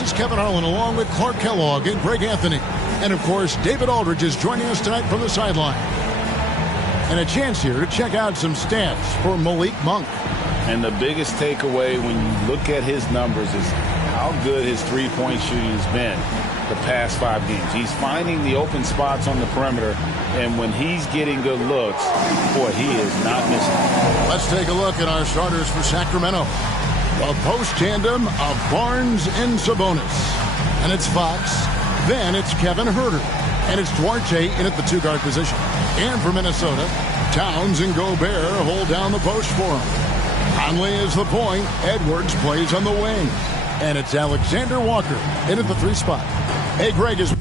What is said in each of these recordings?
This is Kevin Harlan along with Clark Kellogg and Greg Anthony. And, of course, David Aldridge is joining us tonight from the sideline. And a chance here to check out some stats for Malik Monk. And the biggest takeaway when you look at his numbers is how good his three-point shooting has been the past 5 games. He's finding the open spots on the perimeter, and when he's getting good looks, boy, he is not missing. Let's take a look at our starters for Sacramento. A post tandem of Barnes and Sabonis. And it's Fox. Then it's Kevin Huerter. And it's Duarte in at the two-guard position. And for Minnesota, Towns and Gobert hold down the post for him. Conley is the point. Edwards plays on the wing. And it's Alexander Walker in at the 3 spot. Hey, Greg is...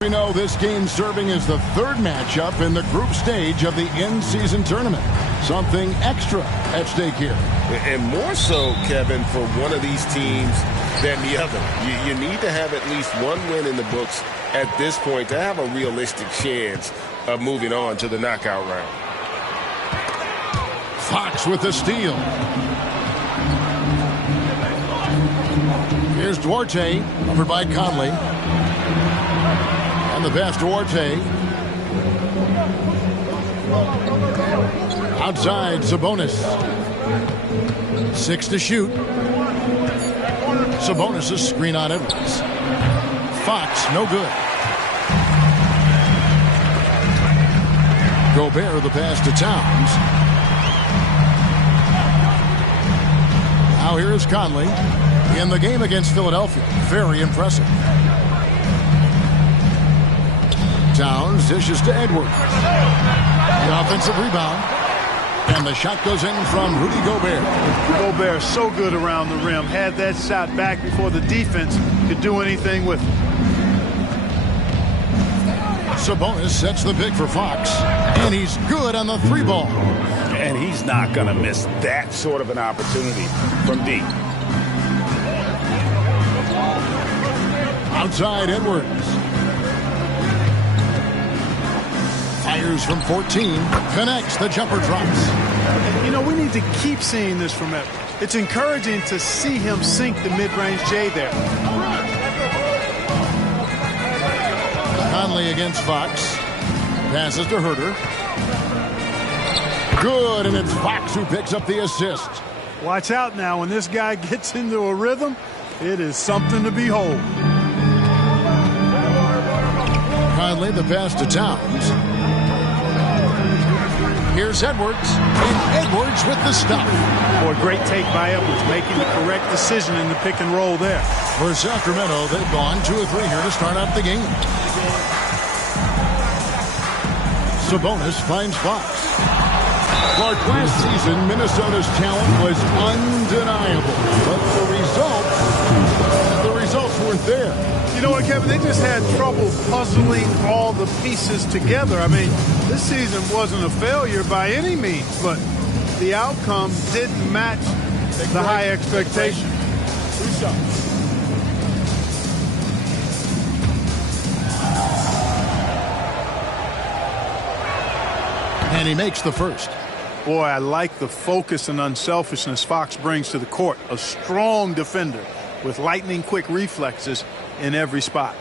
We know this game serving as the 3rd matchup in the group stage of the in-season tournament. Something extra at stake here. And more so, Kevin, for one of these teams than the other. You need to have at least one win in the books at this point to have a realistic chance of moving on to the knockout round. Fox with the steal. Here's Duarte, covered by Conley. And the pass to Duarte. Outside, Sabonis. 6 to shoot. Sabonis' screen on Edwards. Fox, no good. Gobert, the pass to Towns. Now here is Conley in the game against Philadelphia. Very impressive. Towns dishes to Edwards. The offensive rebound. And the shot goes in from Rudy Gobert. Gobert so good around the rim. Had that shot back before the defense could do anything with it. Sabonis sets the pick for Fox. And he's good on the 3 ball. And he's not going to miss that sort of an opportunity from deep. Outside, Edwards. Fires from 14. Connects. The jumper drops. You know, we need to keep seeing this from him. It's encouraging to see him sink the mid-range J there. Conley against Fox. Passes to Huerter. Good, and it's Fox who picks up the assist. Watch out now. When this guy gets into a rhythm, it is something to behold. Conley, the pass to Towns. Here's Edwards, and Edwards with the stop. Boy, great take by Edwards, making the correct decision in the pick and roll there. For Sacramento, they've gone 2 of 3 here to start out the game. Sabonis finds Fox. Clark, last season, Minnesota's talent was undeniable, but the results weren't there. You know what, Kevin? They just had trouble puzzling all the pieces together. I mean, this season wasn't a failure by any means, but the outcome didn't match the high expectation. 3 shots. And he makes the first. Boy, I like the focus and unselfishness Fox brings to the court. A strong defender with lightning-quick reflexes in every spot.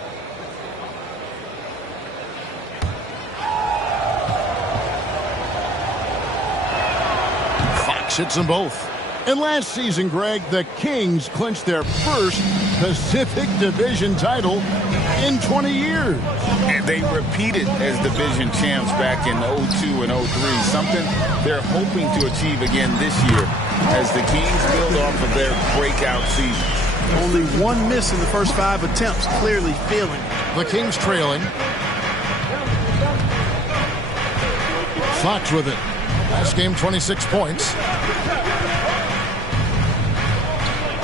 Fox hits them both. And last season, Greg, the Kings clinched their first Pacific Division title in 20 years. And they repeated as division champs back in 02 and 03, something they're hoping to achieve again this year as the Kings build off of their breakout season. Only 1 miss in the first 5 attempts, clearly failing. The Kings trailing. Fox with it. Last game, 26 points.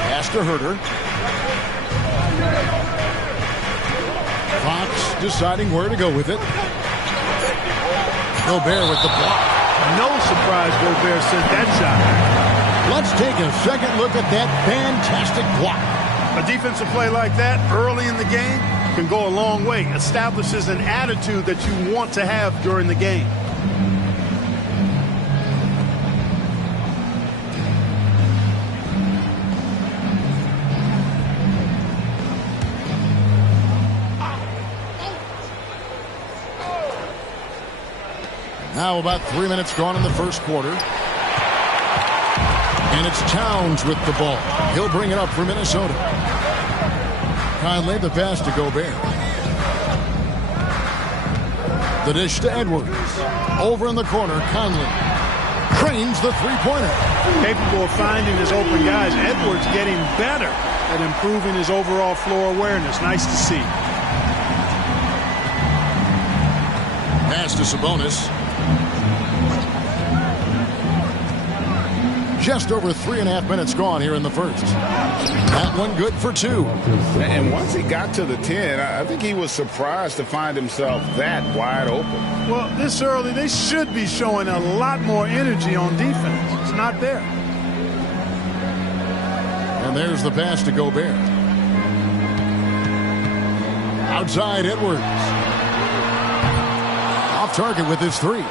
Pass to Huerter. Fox deciding where to go with it. Gobert with the block. No surprise Gobert sent that shot. Let's take a second look at that fantastic block. A defensive play like that early in the game can go a long way. Establishes an attitude that you want to have during the game. Now about 3 minutes gone in the first quarter. And it's Towns with the ball. He'll bring it up for Minnesota. Conley, the pass to Gobert. The dish to Edwards. Over in the corner, Conley cranes the three-pointer. Capable of finding his open guys. Edwards getting better at improving his overall floor awareness. Nice to see. Pass to Sabonis. Just over 3.5 minutes gone here in the first. That one good for 2. And once he got to the 10, I think he was surprised to find himself that wide open. Well, this early, they should be showing a lot more energy on defense. It's not there. And there's the pass to Gobert. Outside Edwards. Off target with his 3.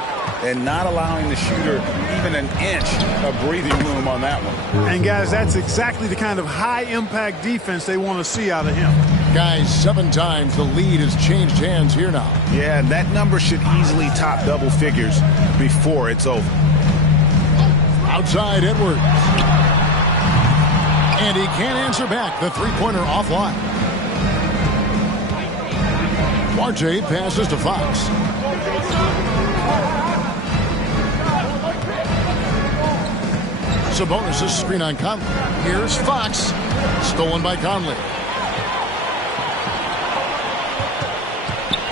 And not allowing the shooter even an inch of breathing room on that one. And, guys, that's exactly the kind of high-impact defense they want to see out of him. Guys, 7 times the lead has changed hands here now. Yeah, and that number should easily top double figures before it's over. Outside Edwards. And he can't answer back. The three-pointer offline. RJ passes to Fox. Sabonis' screen on Conley. Here's Fox. Stolen by Conley.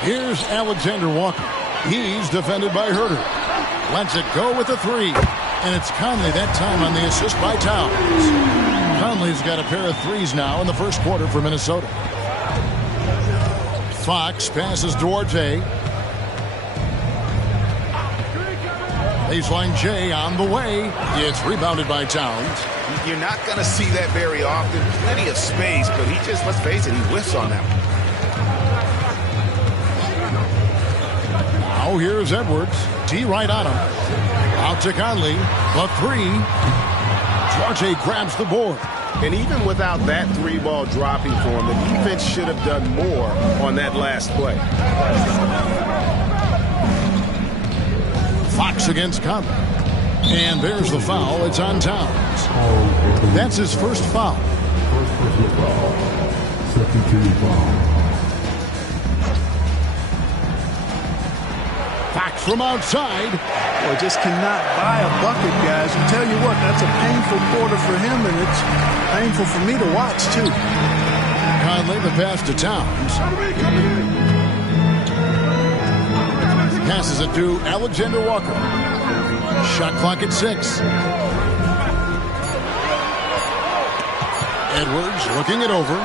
Here's Alexander Walker. He's defended by Herter. Lets it go with a 3. And it's Conley that time on the assist by Towns. Conley's got a pair of 3s now in the first quarter for Minnesota. Fox passes Duarte. Baseline J on the way. It's rebounded by Towns. You're not going to see that very often. Plenty of space, but he just, let's face it, he whiffs on that one. Now here's Edwards. T right on him. Out to Conley. The 3. Duarte grabs the board. And even without that 3-ball dropping for him, the defense should have done more on that last play. Fox against Conley. And there's the foul. It's on Towns. That's his first foul. Second team foul. Fox from outside. Boy, just cannot buy a bucket, guys. I tell you what, that's a painful quarter for him, and it's painful for me to watch, too. Conley, the pass to Towns. Passes it to Alexander Walker. Shot clock at 6. Edwards looking it over.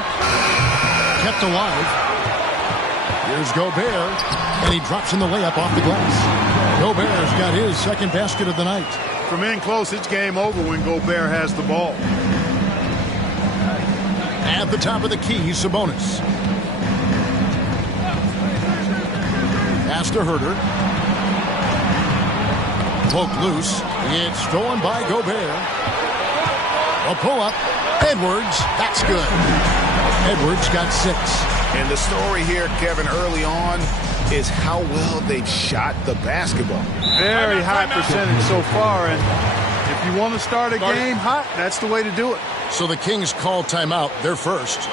Kept alive. Here's Gobert. And he drops in the layup off the glass. Gobert's got his second basket of the night. From in close, it's game over when Gobert has the ball. At the top of the key, Sabonis. Pass to Herter. Poked loose. It's stolen by Gobert. A pull-up. Edwards. That's good. Edwards got 6. And the story here, Kevin, early on is how well they've shot the basketball. Very high percentage so far, and if you want to start a game hot, that's the way to do it. So the Kings call timeout. They're first.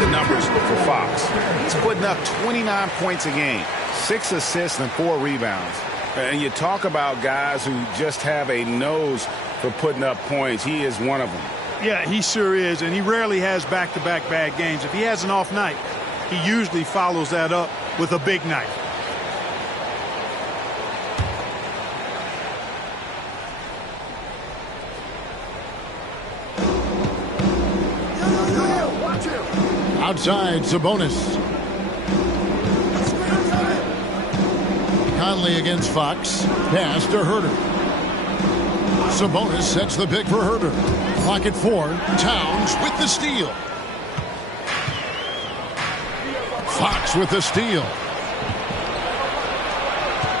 the numbers for Fox. He's putting up 29 points a game, 6 assists and 4 rebounds. And you talk about guys who just have a nose for putting up points. He is one of them. Yeah, he sure is, and he rarely has back-to-back bad games. If he has an off night, he usually follows that up with a big night. Outside, Sabonis. Conley against Fox. Pass to Herter. Sabonis sets the pick for Herter. Clock at 4. Towns with the steal. Fox with the steal.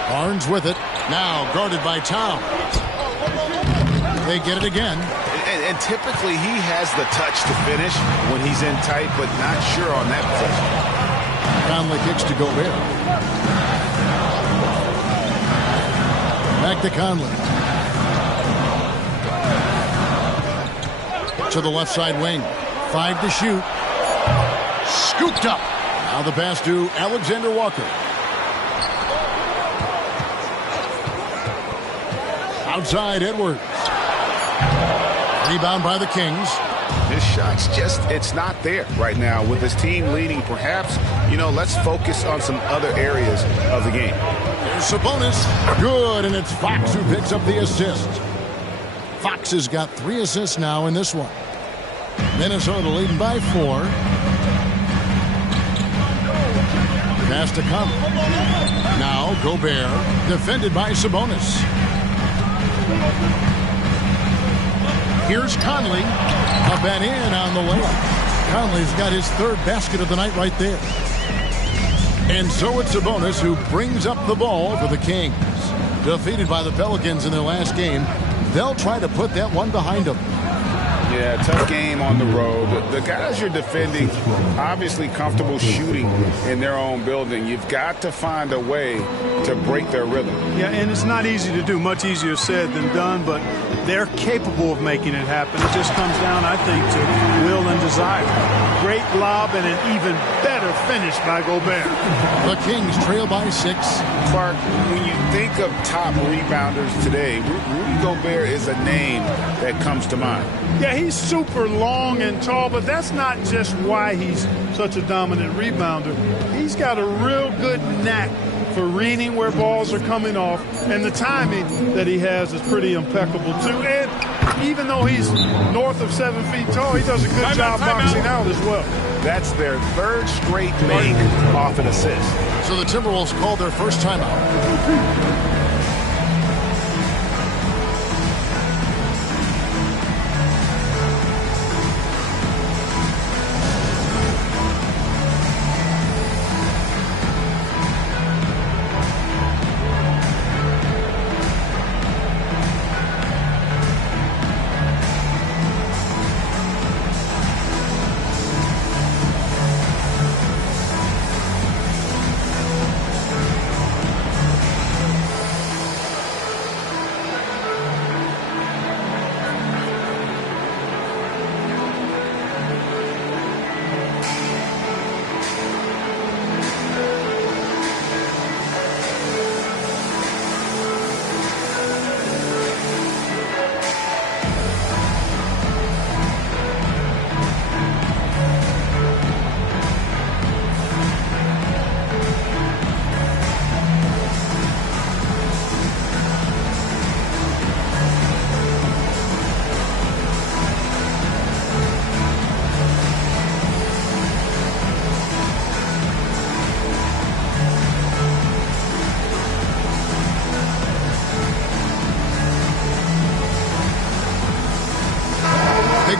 Barnes with it. Now guarded by Towns. They get it again. And typically he has the touch to finish when he's in tight, but not sure on that possession. Conley kicks to Gobert. Back to Conley. To the left side wing. 5 to shoot. Scooped up. Now the pass to Alexander Walker. Outside, Edwards. Rebound by the Kings. His shot's just, it's not there right now. With his team leading, perhaps, let's focus on some other areas of the game. There's Sabonis. Good, and it's Fox who picks up the assist. Fox has got 3 assists now in this one. Minnesota leading by 4. Pass to Conley. Now Gobert, defended by Sabonis. Here's Conley. Up and in on the layup. Conley's got his 3rd basket of the night right there. And so it's Sabonis who brings up the ball for the Kings. Defeated by the Pelicans in their last game, they'll try to put that one behind them. Yeah, tough game on the road. The guys you're defending, obviously comfortable shooting in their own building. You've got to find a way to break their rhythm. Yeah, and it's not easy to do. Much easier said than done, but they're capable of making it happen. It just comes down, I think, to will and desire. Great lob and an even better finish by Gobert. The Kings trail by 6. Clark, when you think of top rebounders today, Rudy Gobert is a name that comes to mind. Yeah, he's super long and tall, but that's not just why he's such a dominant rebounder. He's got a real good knack for reading where balls are coming off, and the timing that he has is pretty impeccable, too. And even though he's north of 7 feet tall, he does a good job boxing out as well. That's their 3rd straight make off an assist. So the Timberwolves called their first timeout.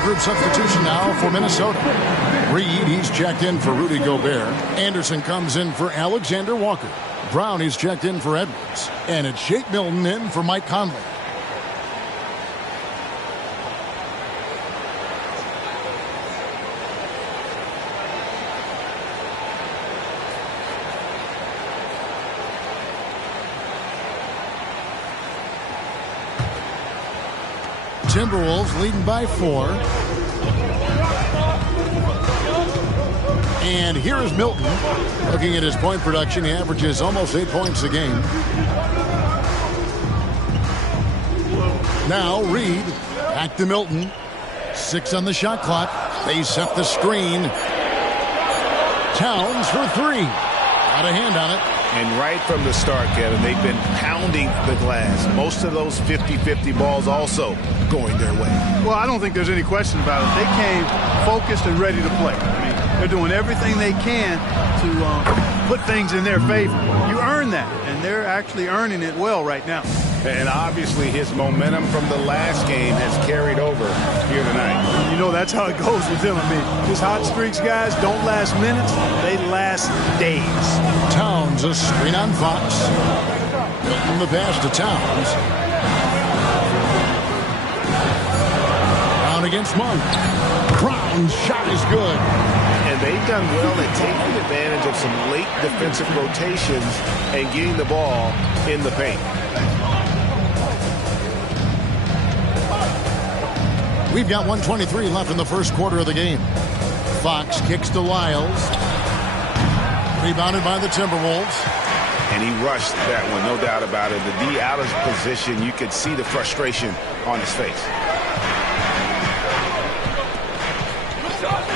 Group substitution now for Minnesota. Reed, he's checked in for Rudy Gobert. Anderson comes in for Alexander Walker. Brown, he's checked in for Edwards. And it's Shake Milton in for Mike Conley. Timberwolves leading by 4. And here is Milton. Looking at his point production, he averages almost 8 points a game. Now Reed. Back to Milton. 6 on the shot clock. They set the screen. Towns for 3. Got a hand on it. And right from the start, Kevin, they've been pounding the glass. Most of those 50-50 balls also going their way. Well, I don't think there's any question about it. They came focused and ready to play. I mean, they're doing everything they can to put things in their favor. You earn that, and they're actually earning it well right now. And obviously his momentum from the last game has carried over here tonight. You know, that's how it goes with him. I mean, his hot streaks, guys, don't last minutes. They last days. Towns, a screen on Fox. Milton the pass to Towns. Brown against Monk. Brown's shot is good. And they've done well at taking advantage of some late defensive rotations and getting the ball in the paint. We've got 1:23 left in the first quarter of the game. Fox kicks to Lyles. Rebounded by the Timberwolves. And he rushed that one, no doubt about it. The D out of position, you could see the frustration on his face.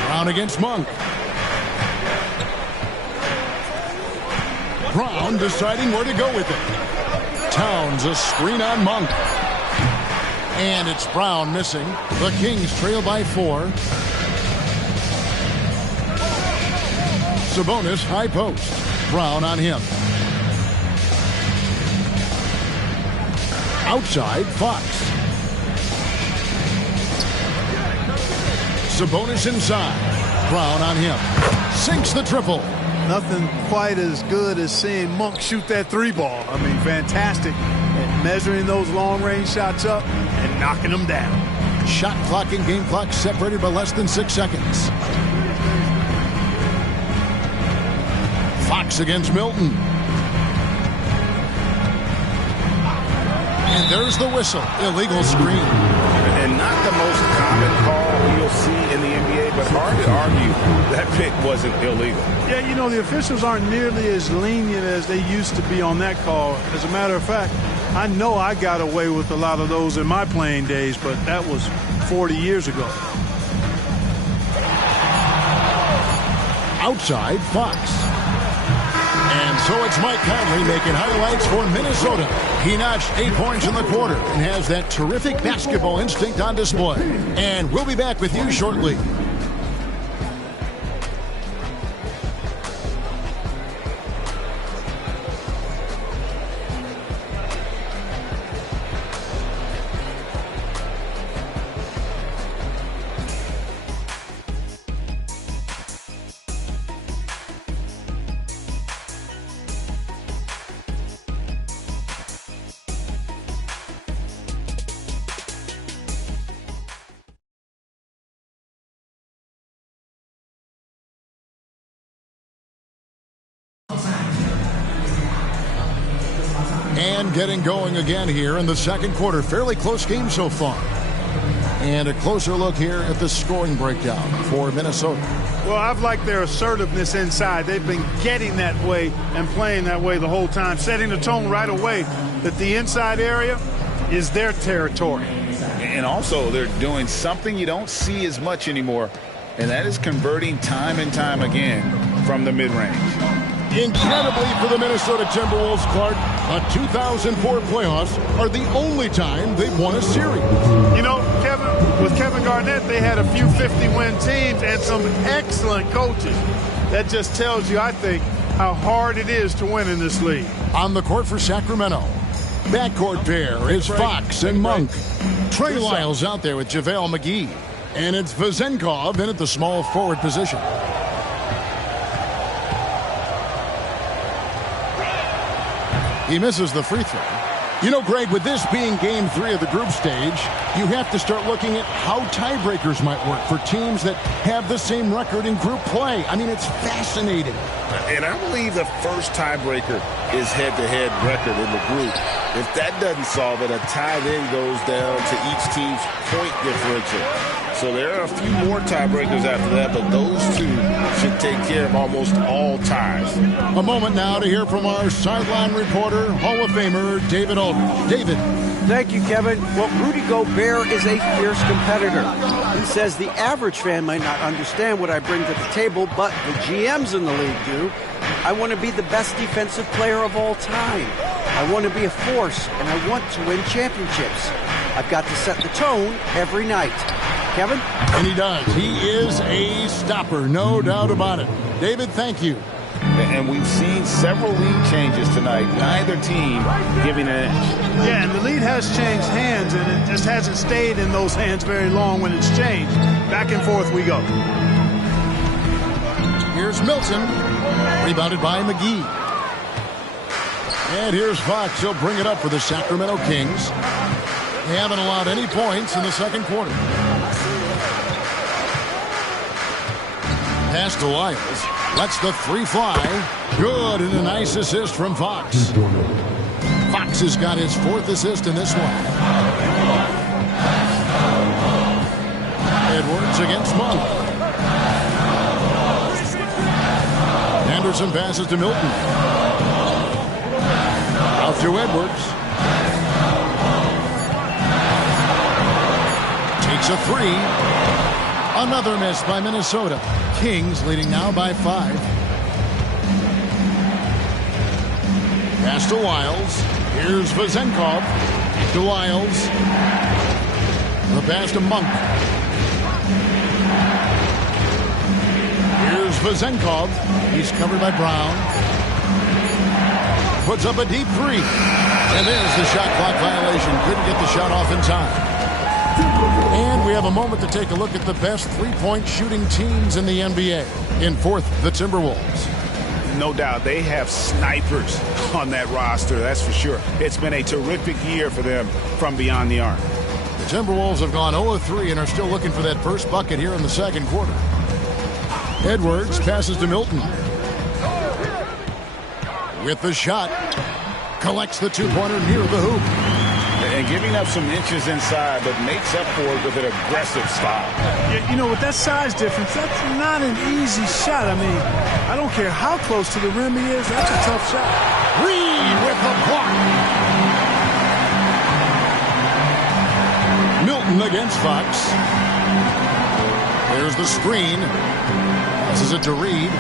Brown against Monk. Brown deciding where to go with it. Towns, a screen on Monk. And it's Brown missing. The Kings trail by 4. Sabonis, high post. Brown on him. Outside, Fox. Sabonis inside. Brown on him. Sinks the triple. Nothing quite as good as seeing Monk shoot that 3-ball. I mean, fantastic at measuring those long-range shots up and knocking them down. Shot clock and game clock separated by less than 6 seconds. Fox against Milton. And there's the whistle. Illegal screen. And not the most common call you'll see in the NBA, but hard to argue that pick wasn't illegal. Yeah, you know, the officials aren't nearly as lenient as they used to be on that call. As a matter of fact, I know I got away with a lot of those in my playing days, but that was 40 years ago. Outside, Fox. And so it's Mike Conley making highlights for Minnesota. He notched 8 points in the quarter and has that terrific basketball instinct on display. And we'll be back with you shortly. And getting going again here in the second quarter. Fairly close game so far. And a closer look here at the scoring breakdown for Minnesota. Well, I've liked their assertiveness inside. They've been getting that way and playing that way the whole time, setting the tone right away that the inside area is their territory. And also, they're doing something you don't see as much anymore, and that is converting time and time again from the mid-range. Incredibly for the Minnesota Timberwolves, Clark, the 2004 playoffs are the only time they've won a series. You know, Kevin, with Kevin Garnett, they had a few 50-win teams and some excellent coaches. That just tells you, I think, how hard it is to win in this league. On the court for Sacramento, backcourt pair is Fox and Monk. Trey Lyles out there with JaVale McGee. And it's Vezenkov in at the small forward position. He misses the free throw. You know, Greg, with this being game 3 of the group stage, you have to start looking at how tiebreakers might work for teams that have the same record in group play. I mean, it's fascinating. And I believe the first tiebreaker is head-to-head record in the group. If that doesn't solve it, a tie then goes down to each team's point differential. So there are a few more tiebreakers after that, but those two should take care of almost all ties. A moment now to hear from our sideline reporter, Hall of Famer David Aldridge. David. Thank you, Kevin. Well, Rudy Gobert is a fierce competitor. He says the average fan might not understand what I bring to the table, but the GMs in the league do. I want to be the best defensive player of all time. I want to be a force, and I want to win championships. I've got to set the tone every night. Kevin? And he does. He is a stopper, no doubt about it. David, thank you. And we've seen several lead changes tonight. Neither team giving an inch. Yeah, and the lead has changed hands, and it just hasn't stayed in those hands very long when it's changed. Back and forth we go. Here's Milton, rebounded by McGee. And here's Fox. He'll bring it up for the Sacramento Kings. They haven't allowed any points in the second quarter. Pass to Lyles. Lets the three fly. Good, and a nice assist from Fox. Fox has got his fourth assist in this one. Edwards against Monk. Anderson passes to Milton. Out to Edwards. Takes a three. Another miss by Minnesota. Kings leading now by 5. Pass to Lyles. Here's Vezenkov. To Lyles. The pass to Monk. Here's Vezenkov. He's covered by Brown. Puts up a deep three. And there's the shot clock violation. Couldn't get the shot off in time. And we have a moment to take a look at the best three-point shooting teams in the NBA. In fourth, the Timberwolves. No doubt they have snipers on that roster, that's for sure. It's been a terrific year for them from beyond the arc. The Timberwolves have gone 0-3 and are still looking for that first bucket here in the second quarter. Edwards passes to Milton. With the shot. Collects the two-pointer near the hoop. And giving up some inches inside, but makes up for it with an aggressive style. Yeah, you know, with that size difference, that's not an easy shot. I mean, I don't care how close to the rim he is. That's a tough shot. Reed with the block. Milton against Fox. There's the screen. Passes it to Reed.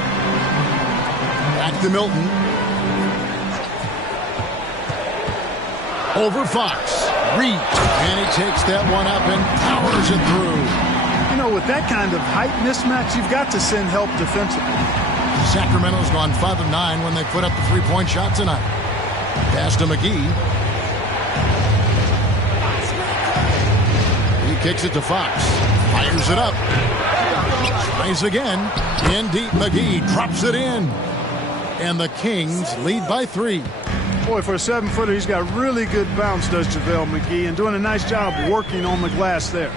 Back to Milton. Over Fox. Reed. And he takes that one up and powers it through. You know, with that kind of height mismatch, you've got to send help defensively. Sacramento's gone 5 of 9 when they put up the three-point shot tonight. Pass to McGee. He kicks it to Fox. Fires it up. Tries again. In deep, McGee drops it in. And the Kings lead by 3. Boy, for a 7-footer, he's got really good bounce, does JaVale McGee, and doing a nice job working on the glass there.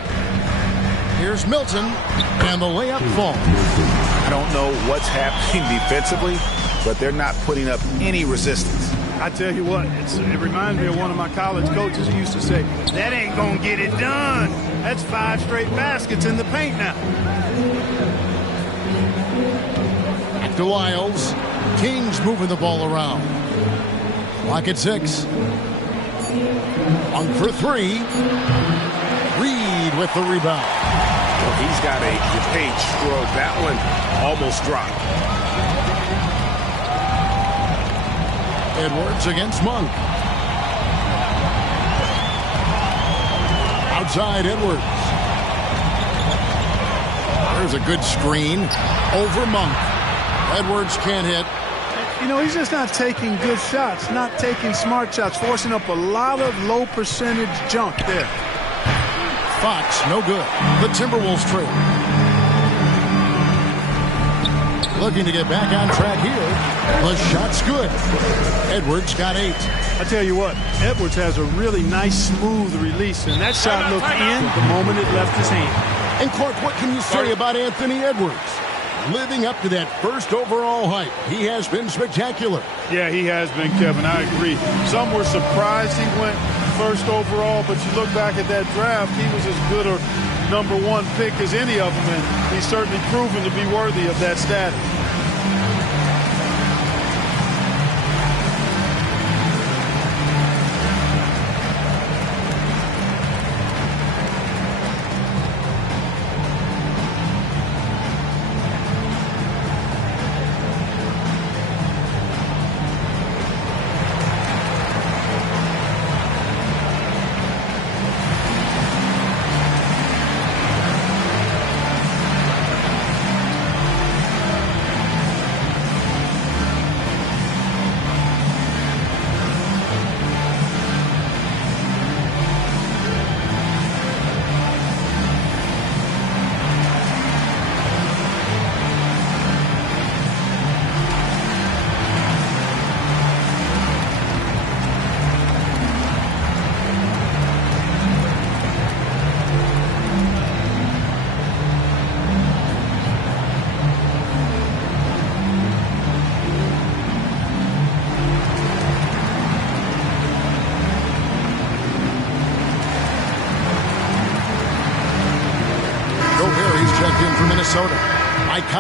Here's Milton, and the layup falls. I don't know what's happening defensively, but they're not putting up any resistance. I tell you what, it reminds me of one of my college coaches who used to say, that ain't going to get it done. That's 5 straight baskets in the paint now. Back to Lyles. Kings moving the ball around. Clock at 6. On for 3. Reed with the rebound. Well, he's got a great stroke. That one almost dropped. Edwards against Monk. Outside Edwards. There's a good screen. Over Monk. Edwards can't hit. You know, he's just not taking good shots, not taking smart shots, forcing up a lot of low percentage junk there. Fox, no good. The Timberwolves trail. Looking to get back on track here. The shot's good. Edwards got 8. I tell you what, Edwards has a really nice, smooth release, and that shot looked in the moment it left his hand. And Clark, what can you say about Anthony Edwards? Living up to that first overall hype, he has been spectacular. Yeah, he has been, Kevin. I agree. Some were surprised he went first overall, but you look back at that draft, he was as good a #1 pick as any of them, and he's certainly proven to be worthy of that status.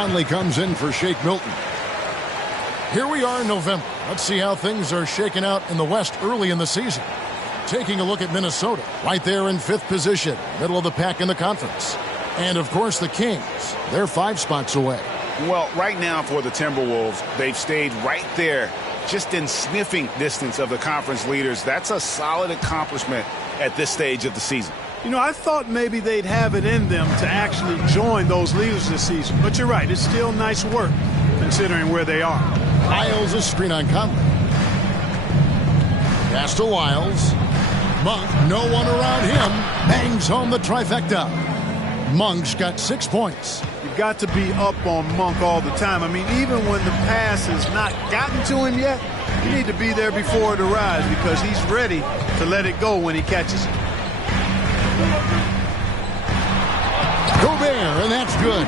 Conley comes in for Shake Milton. Here we are in November. Let's see how things are shaking out in the West early in the season. Taking a look at Minnesota, right there in 5th position, middle of the pack in the conference. And, of course, the Kings. They're 5 spots away. Well, right now for the Timberwolves, they've stayed right there, just in sniffing distance of the conference leaders. That's a solid accomplishment at this stage of the season. You know, I thought maybe they'd have it in them to actually join those leaders this season. But you're right, it's still nice work considering where they are. Lyles, a screen on Conley. Pass to Lyles. Monk, no one around him, bangs home the trifecta. Monk's got 6 points. You've got to be up on Monk all the time. I mean, even when the pass has not gotten to him yet, you need to be there before it arrives because he's ready to let it go when he catches it. Gobert, and that's good.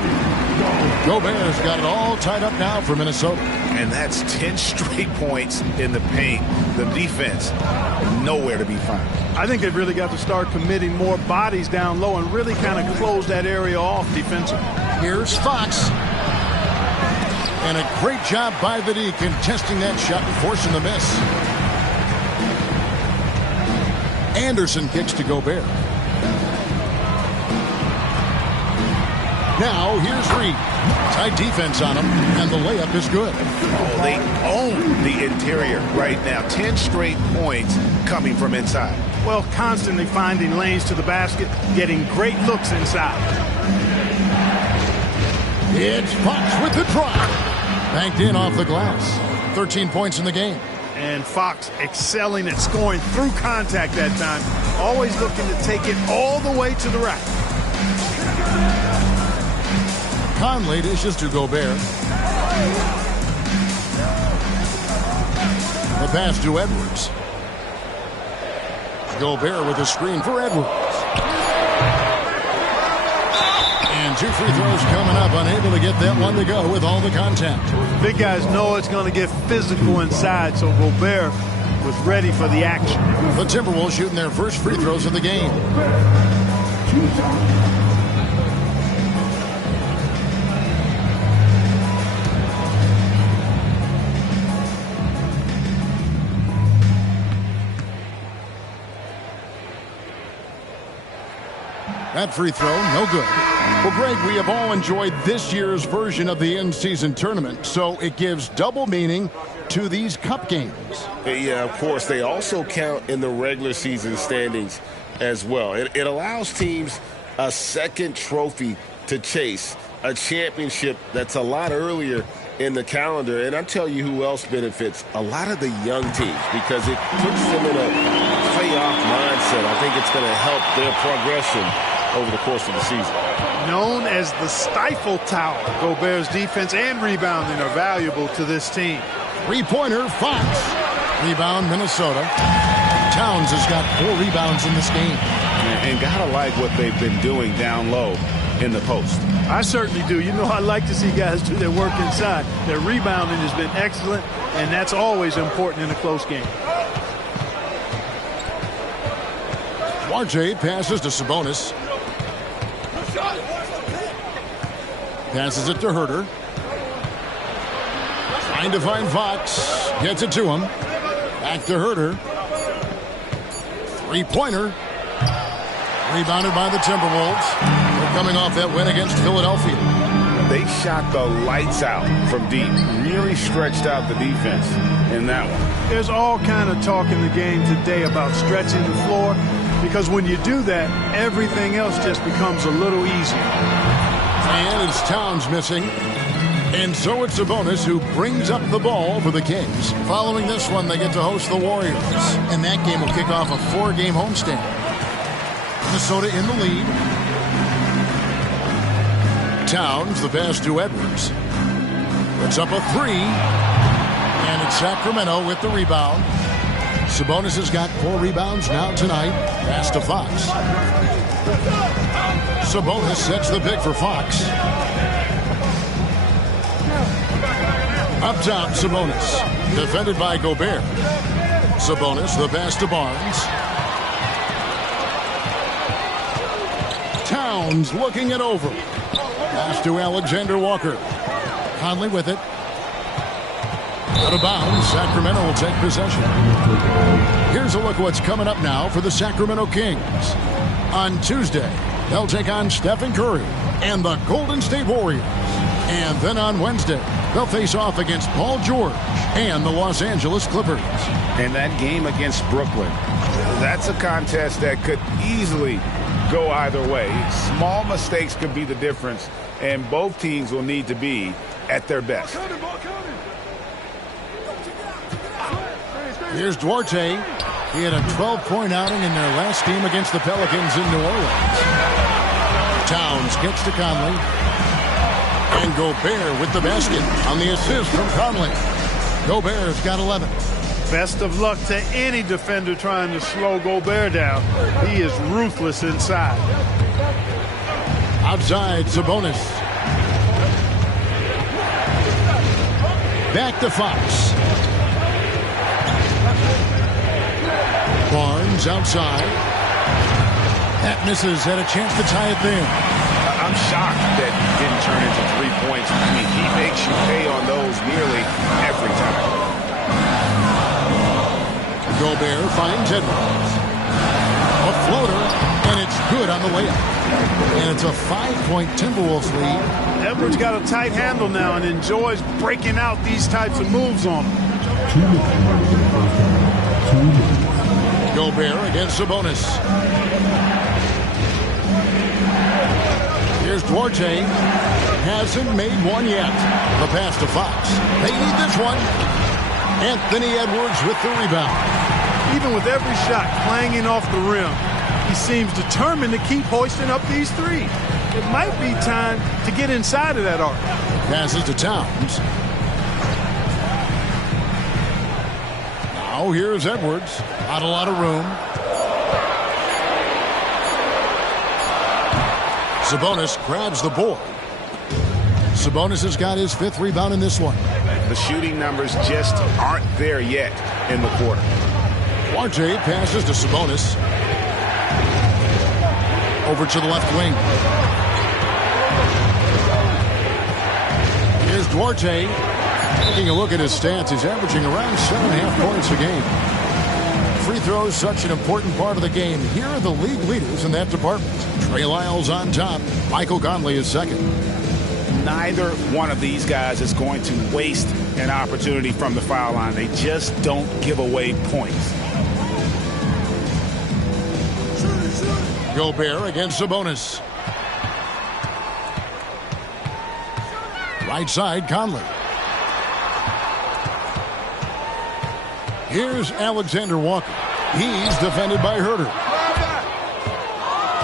Gobert's got it all tied up now for Minnesota. And that's 10 straight points in the paint. The defense, nowhere to be found. I think they've really got to start committing more bodies down low and really kind of close that area off defensively. Here's Fox. And a great job by the D contesting that shot and forcing the miss. Anderson kicks to Gobert. Now here's Reed. Tight defense on him, and the layup is good. Oh, they own the interior right now. 10 straight points coming from inside. Well, constantly finding lanes to the basket, getting great looks inside. It's Fox with the drive. Banked in off the glass. 13 points in the game. And Fox excelling at scoring through contact that time. Always looking to take it all the way to the rack. Conley dishes to Gobert. The pass to Edwards. Gobert with a screen for Edwards. And 2 free throws coming up, unable to get that one to go with all the contact. Big guys know it's going to get physical inside, so Gobert was ready for the action. The Timberwolves shooting their first free throws of the game. That free throw, no good. Well, Greg, we have all enjoyed this year's version of the in-season tournament, so it gives double meaning to these cup games. Yeah, of course. They also count in the regular season standings as well. It allows teams a second trophy to chase, a championship that's a lot earlier in the calendar. And I'll tell you who else benefits, a lot of the young teams, because it puts them in a playoff mindset. I think it's going to help their progression over the course of the season. Known as the Stifle Tower, Gobert's defense and rebounding are valuable to this team. Three-pointer, Fox. Rebound, Minnesota. Towns has got 4 rebounds in this game. And gotta like what they've been doing down low in the post. I certainly do. You know, I like to see guys do their work inside. Their rebounding has been excellent, and that's always important in a close game. Duarte passes to Sabonis. Passes it to Herter. Trying to find Fox. Gets it to him. Back to Herter. Three-pointer. Rebounded by the Timberwolves. They're coming off that win against Philadelphia. They shot the lights out from deep. Really stretched out the defense in that one. There's all kind of talk in the game today about stretching the floor, because when you do that, everything else just becomes a little easier. And it's Towns missing. And so it's Sabonis who brings up the ball for the Kings. Following this one, they get to host the Warriors. And that game will kick off a 4-game homestand. Minnesota in the lead. Towns, the pass to Edwards. Puts up a 3. And it's Sacramento with the rebound. Sabonis has got 4 rebounds now tonight. Pass to Fox. Sabonis sets the pick for Fox. Up top, Sabonis. Defended by Gobert. Sabonis, the pass to Barnes. Towns looking it over. Pass to Alexander Walker. Conley with it. Out of bounds. Sacramento will take possession. Here's a look at what's coming up now for the Sacramento Kings. On Tuesday, they'll take on Stephen Curry and the Golden State Warriors. And then on Wednesday, they'll face off against Paul George and the Los Angeles Clippers. And that game against Brooklyn, that's a contest that could easily go either way. Small mistakes could be the difference, and both teams will need to be at their best. Here's Duarte. He had a 12-point outing in their last game against the Pelicans in New Orleans. Towns gets to Conley. And Gobert with the basket on the assist from Conley. Gobert's got 11. Best of luck to any defender trying to slow Gobert down. He is ruthless inside. Outside, Sabonis. Back to Fox. Barnes outside. That misses. Had a chance to tie it there. I'm shocked that he didn't turn into 3 points. I mean, he makes you pay on those nearly every time. Gobert finds Edwards. A floater, and it's good on the layup. And it's a 5-point Timberwolves lead. Edwards got a tight handle now and enjoys breaking out these types of moves on him. Gobert against Sabonis. Here's Duarte. Hasn't made one yet. The pass to Fox. They need this one. Anthony Edwards with the rebound. Even with every shot clanging off the rim, he seems determined to keep hoisting up these threes. It might be time to get inside of that arc. Passes to Towns. Now here's Edwards. Not a lot of room. Sabonis grabs the board. Sabonis has got his 5th rebound in this one. The shooting numbers just aren't there yet in the quarter. Duarte passes to Sabonis. Over to the left wing. Here's Duarte. Taking a look at his stats, he's averaging around 7.5 points a game. Free throws, such an important part of the game. Here are the league leaders in that department. Trey Lyles on top. Michael Conley is second. Neither one of these guys is going to waste an opportunity from the foul line. They just don't give away points. Gobert against Sabonis. Right side, Conley. Here's Alexander Walker. He's defended by Herter.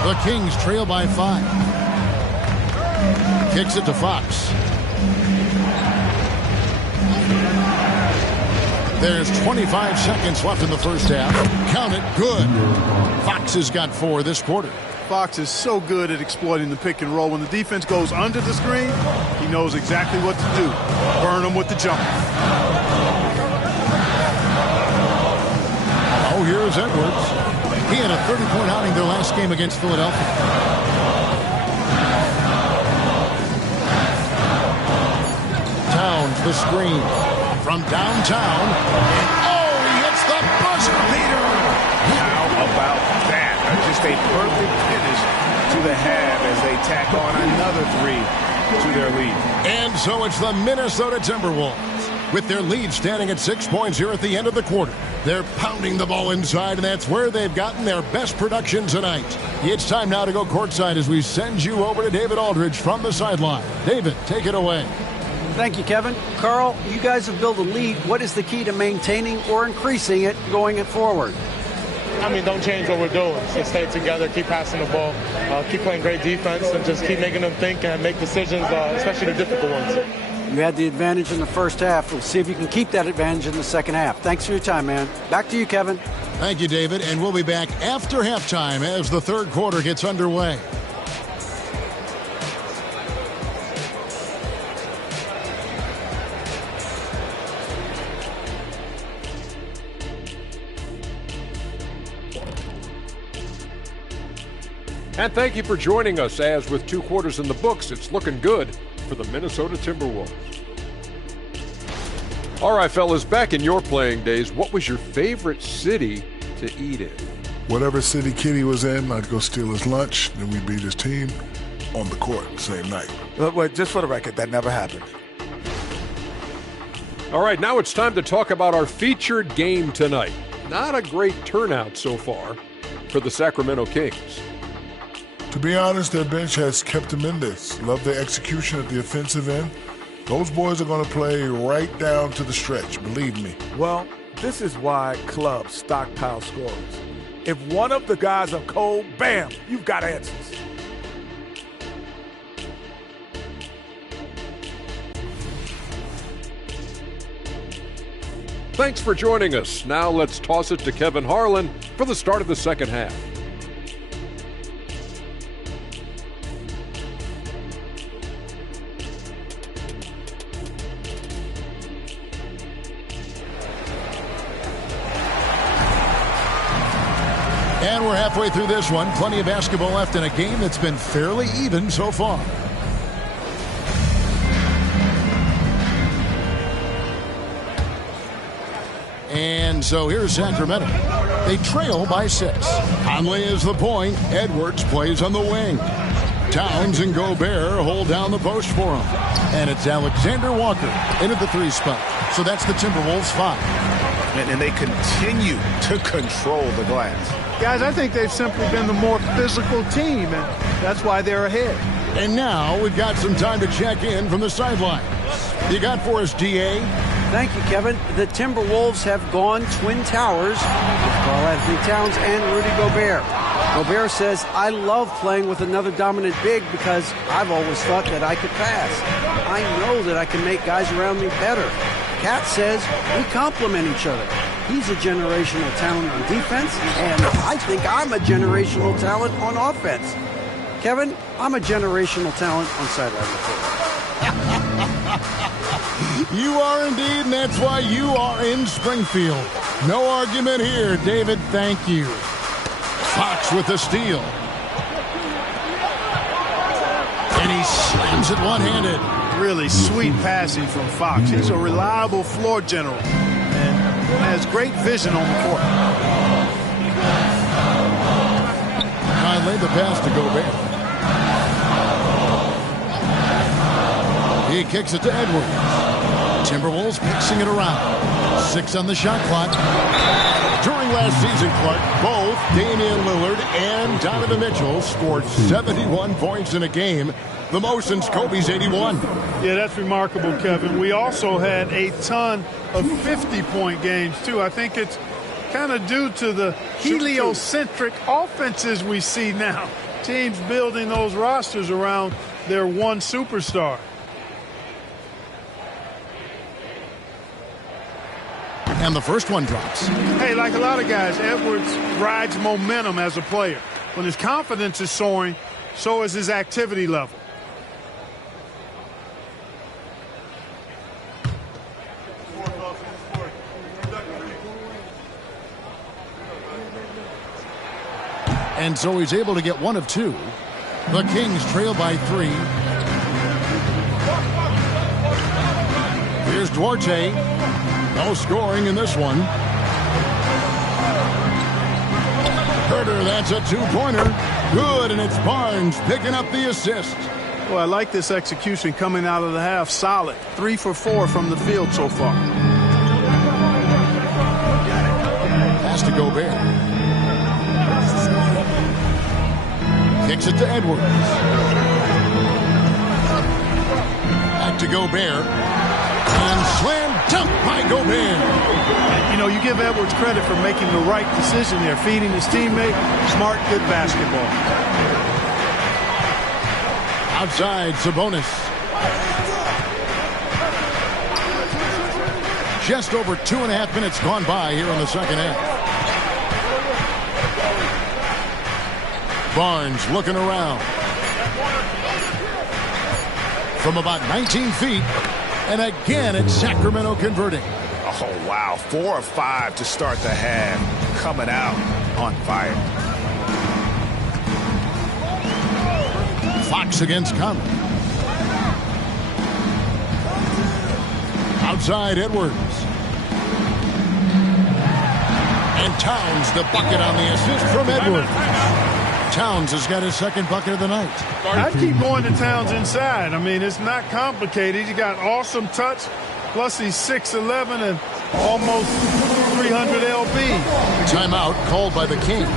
The Kings trail by 5. Kicks it to Fox. There's 25 seconds left in the first half. Count it. Good. Fox has got 4 this quarter. Fox is so good at exploiting the pick and roll. When the defense goes under the screen, he knows exactly what to do. Burn them with the jumper. Oh, here's Edwards. He had a 30-point outing their last game against Philadelphia. Towns the screen from downtown. Oh, he hits the buzzer beater. How about that? Just a perfect finish to the half as they tack on another 3 to their lead. And so it's the Minnesota Timberwolves. With their lead standing at 6 points here at the end of the quarter. They're pounding the ball inside, and that's where they've gotten their best production tonight. It's time now to go courtside as we send you over to David Aldridge from the sideline. David, take it away. Thank you, Kevin. Carl, you guys have built a lead. What is the key to maintaining or increasing it going it forward? I mean, don't change what we're doing. Just stay together, keep passing the ball, keep playing great defense, and just keep making them think and make decisions, especially the difficult ones. You had the advantage in the first half. We'll see if you can keep that advantage in the second half. Thanks for your time, man. Back to you, Kevin. Thank you, David. And we'll be back after halftime as the third quarter gets underway. And thank you for joining us as with 2 quarters in the books, it's looking good for the Minnesota Timberwolves. All right, fellas, back in your playing days, what was your favorite city to eat in? Whatever city Kitty was in, I'd go steal his lunch, then we'd beat his team on the court the same night. Wait, just for the record, that never happened. All right, now it's time to talk about our featured game tonight. Not a great turnout so far for the Sacramento Kings. To be honest, their bench has kept them in this. Love their execution at the offensive end. Those boys are going to play right down to the stretch, believe me. Well, this is why clubs stockpile scorers. If one of the guys are cold, bam, you've got answers. Thanks for joining us. Now let's toss it to Kevin Harlan for the start of the second half. And we're halfway through this one. Plenty of basketball left in a game that's been fairly even so far. And so here's Sacramento. They trail by 6. Conley is the point. Edwards plays on the wing. Towns and Gobert hold down the post for him. And it's Alexander Walker into the 3 spot. So that's the Timberwolves 5. And they continue to control the glass. Guys, I think they've simply been the more physical team, and that's why they're ahead. And now we've got some time to check in from the sidelines. You got for us, DA? Thank you, Kevin. The Timberwolves have gone Twin Towers with Karl-Anthony Towns and Rudy Gobert. Gobert says, I love playing with another dominant big because I've always thought that I could pass. I know that I can make guys around me better. Cat says, we complement each other. He's a generational talent on defense, and I think I'm a generational talent on offense. Kevin, I'm a generational talent on sideline reporting. You are indeed, and that's why you are in Springfield. No argument here, David. Thank you. Fox with the steal. And he slams it one-handed. Really sweet passing from Fox. He's a reliable floor general and has great vision on the court. Conley, the pass to Gobert. He kicks it to Edwards. Timberwolves mixing it around. 6 on the shot clock. During last season, Clark, both Damian Lillard and Donovan Mitchell scored 71 points in a game, the most since Kobe's 81. Yeah, that's remarkable, Kevin. We also had a ton of 50-point games, too. I think it's kind of due to the heliocentric offenses we see now. Teams building those rosters around their one superstar. And the first one drops. Hey, like a lot of guys, Edwards rides momentum as a player. When his confidence is soaring, so is his activity level. And so he's able to get 1 of 2. The Kings trail by 3. Here's Duarte. No scoring in this one. Herter, that's a 2-pointer. Good, and it's Barnes picking up the assist. Well, I like this execution coming out of the half. Solid. 3 for 4 from the field so far. Pass to Gobert. Kicks it to Edwards. Back to Gobert. And slam dunk by Gobert. You know, you give Edwards credit for making the right decision there, feeding his teammate. Smart, good basketball. Outside, Sabonis. Just over 2.5 minutes gone by here in the second half. Barnes looking around. From about 19 feet. And again, it's Sacramento converting. Oh, wow. 4 of 5 to start the half. Coming out on fire. Fox against Conley. Outside Edwards. And Towns the bucket on the assist from Edwards. Towns has got his second bucket of the night. I'd keep going to Towns inside. I mean, it's not complicated. He got awesome touch. Plus, he's 6'11" and almost 300 lb. Timeout called by the Kings.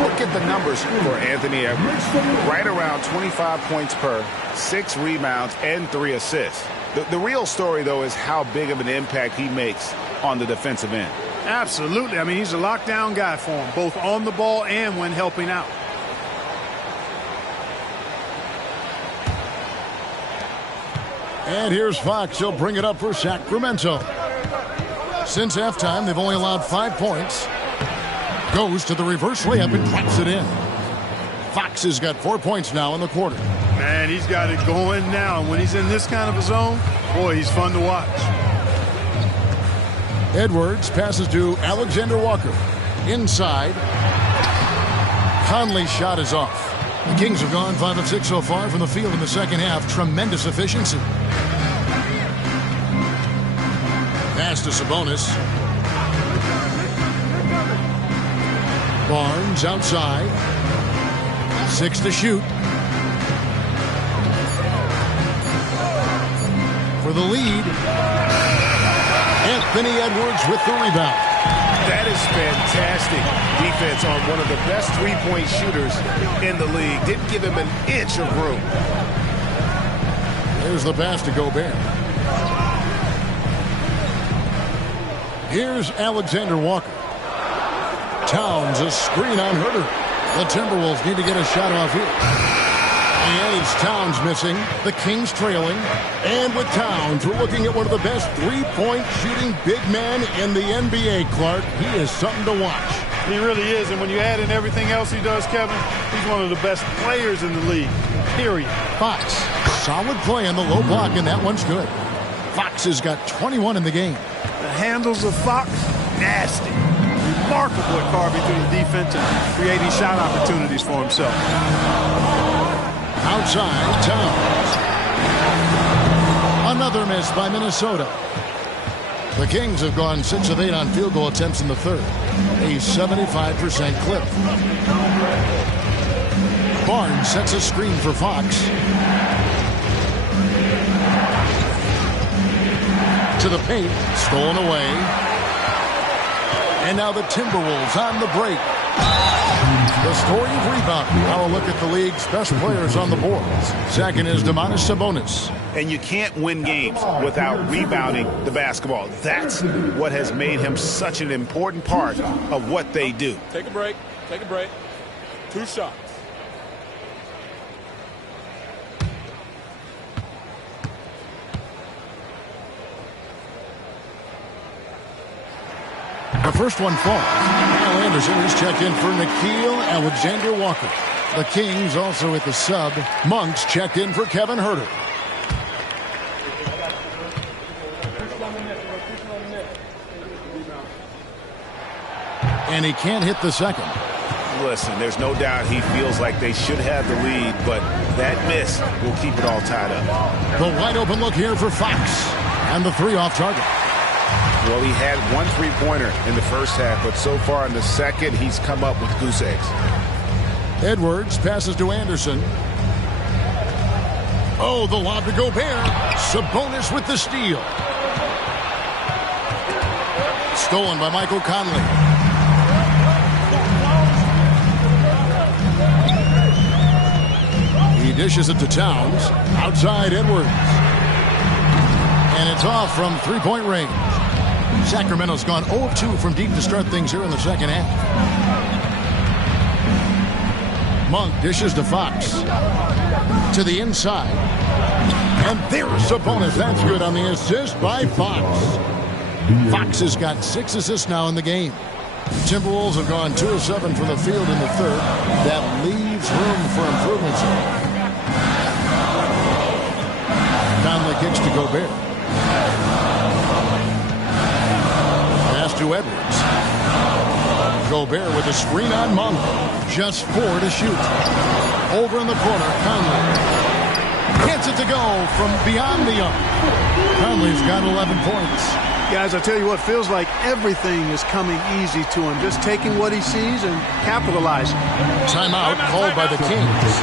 Look at the numbers for Anthony Edwards. Right around 25 points per, 6 rebounds, and 3 assists. The real story, though, is how big of an impact he makes on the defensive end. Absolutely. I mean, he's a lockdown guy for him, both on the ball and when helping out. And here's Fox. He'll bring it up for Sacramento. Since halftime, they've only allowed 5 points. Goes to the reverse layup and claps it in. Fox has got 4 points now in the quarter. Man, he's got it going now. When he's in this kind of a zone, boy, he's fun to watch. Edwards passes to Alexander Walker. Inside. Conley's shot is off. The Kings have gone 5 of 6 so far from the field in the second half. Tremendous efficiency. Pass to Sabonis. Barnes outside. 6 to shoot. For the lead. Anthony Edwards with the rebound. That is fantastic defense on one of the best three-point shooters in the league. Didn't give him an inch of room. There's the pass to Gobert. Here's Alexander Walker. Towns, a screen on Herter. The Timberwolves need to get a shot off here. And it's Towns missing. The Kings trailing. And with Towns, we're looking at one of the best three-point shooting big men in the NBA, Clark. He is something to watch. He really is. And when you add in everything else he does, Kevin, he's one of the best players in the league, period. Fox, solid play on the low block, and that one's good. Fox has got 21 in the game. The handles of Fox, nasty. Remarkable at carving through the defense and creating shot opportunities for himself. Outside, Towns. Another miss by Minnesota. The Kings have gone 6 of 8 on field goal attempts in the third. A 75% clip. Barnes sets a screen for Fox. To the paint, stolen away. And now the Timberwolves on the break. The story of rebounding. Now a look at the league's best players on the boards. Second is Domantas Sabonis. And you can't win games without rebounding the basketball. That's what has made him such an important part of what they do. Take a break. Take a break. 2 shots. The first one falls. Kyle Anderson is checked in for Nickeil Alexander-Walker. The Kings also at the sub. Monk's checked in for Kevin Herter. And he can't hit the second. Listen, there's no doubt he feels like they should have the lead, but that miss will keep it all tied up. The wide open look here for Fox. And the 3 off target. Well, he had one three-pointer in the first half, but so far in the second, he's come up with goose eggs. Edwards passes to Anderson. Oh, the lob to Gobert. Sabonis with the steal. Stolen by Michael Conley. He dishes it to Towns. Outside Edwards. And it's off from three-point range. Sacramento's gone 0 of 2 from deep to start things here in the second half. Monk dishes to Fox. To the inside. And there's Sabonis. That's good on the assist by Fox. Fox has got 6 assists now in the game. The Timberwolves have gone 2 of 7 from the field in the third. That leaves room for improvements. Conley kicks to Gobert. Pass to Edwards. Gobert with a screen on Monk. Just 4 to shoot. Over in the corner, Conley. Gets it to go from beyond the arc. Conley's got 11 points. Guys, I tell you what, feels like everything is coming easy to him. Just taking what he sees and capitalizing. Timeout called by the Kings.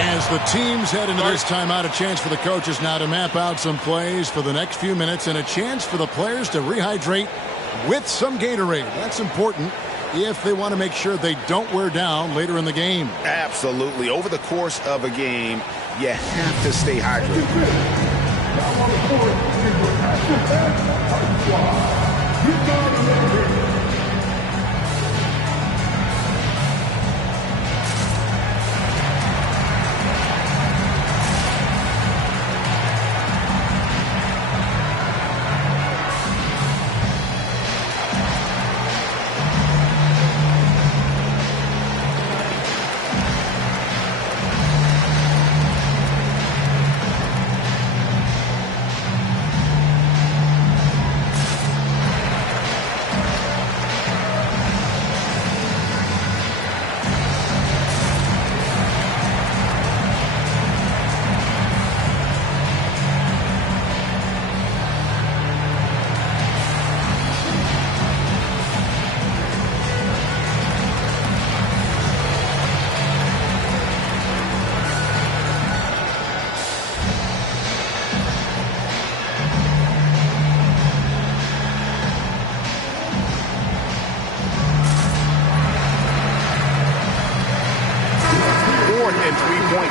As the teams head into this timeout, a chance for the coaches now to map out some plays for the next few minutes and a chance for the players to rehydrate with some Gatorade. That's important if they want to make sure they don't wear down later in the game. Absolutely. Over the course of a game, you have to stay hydrated.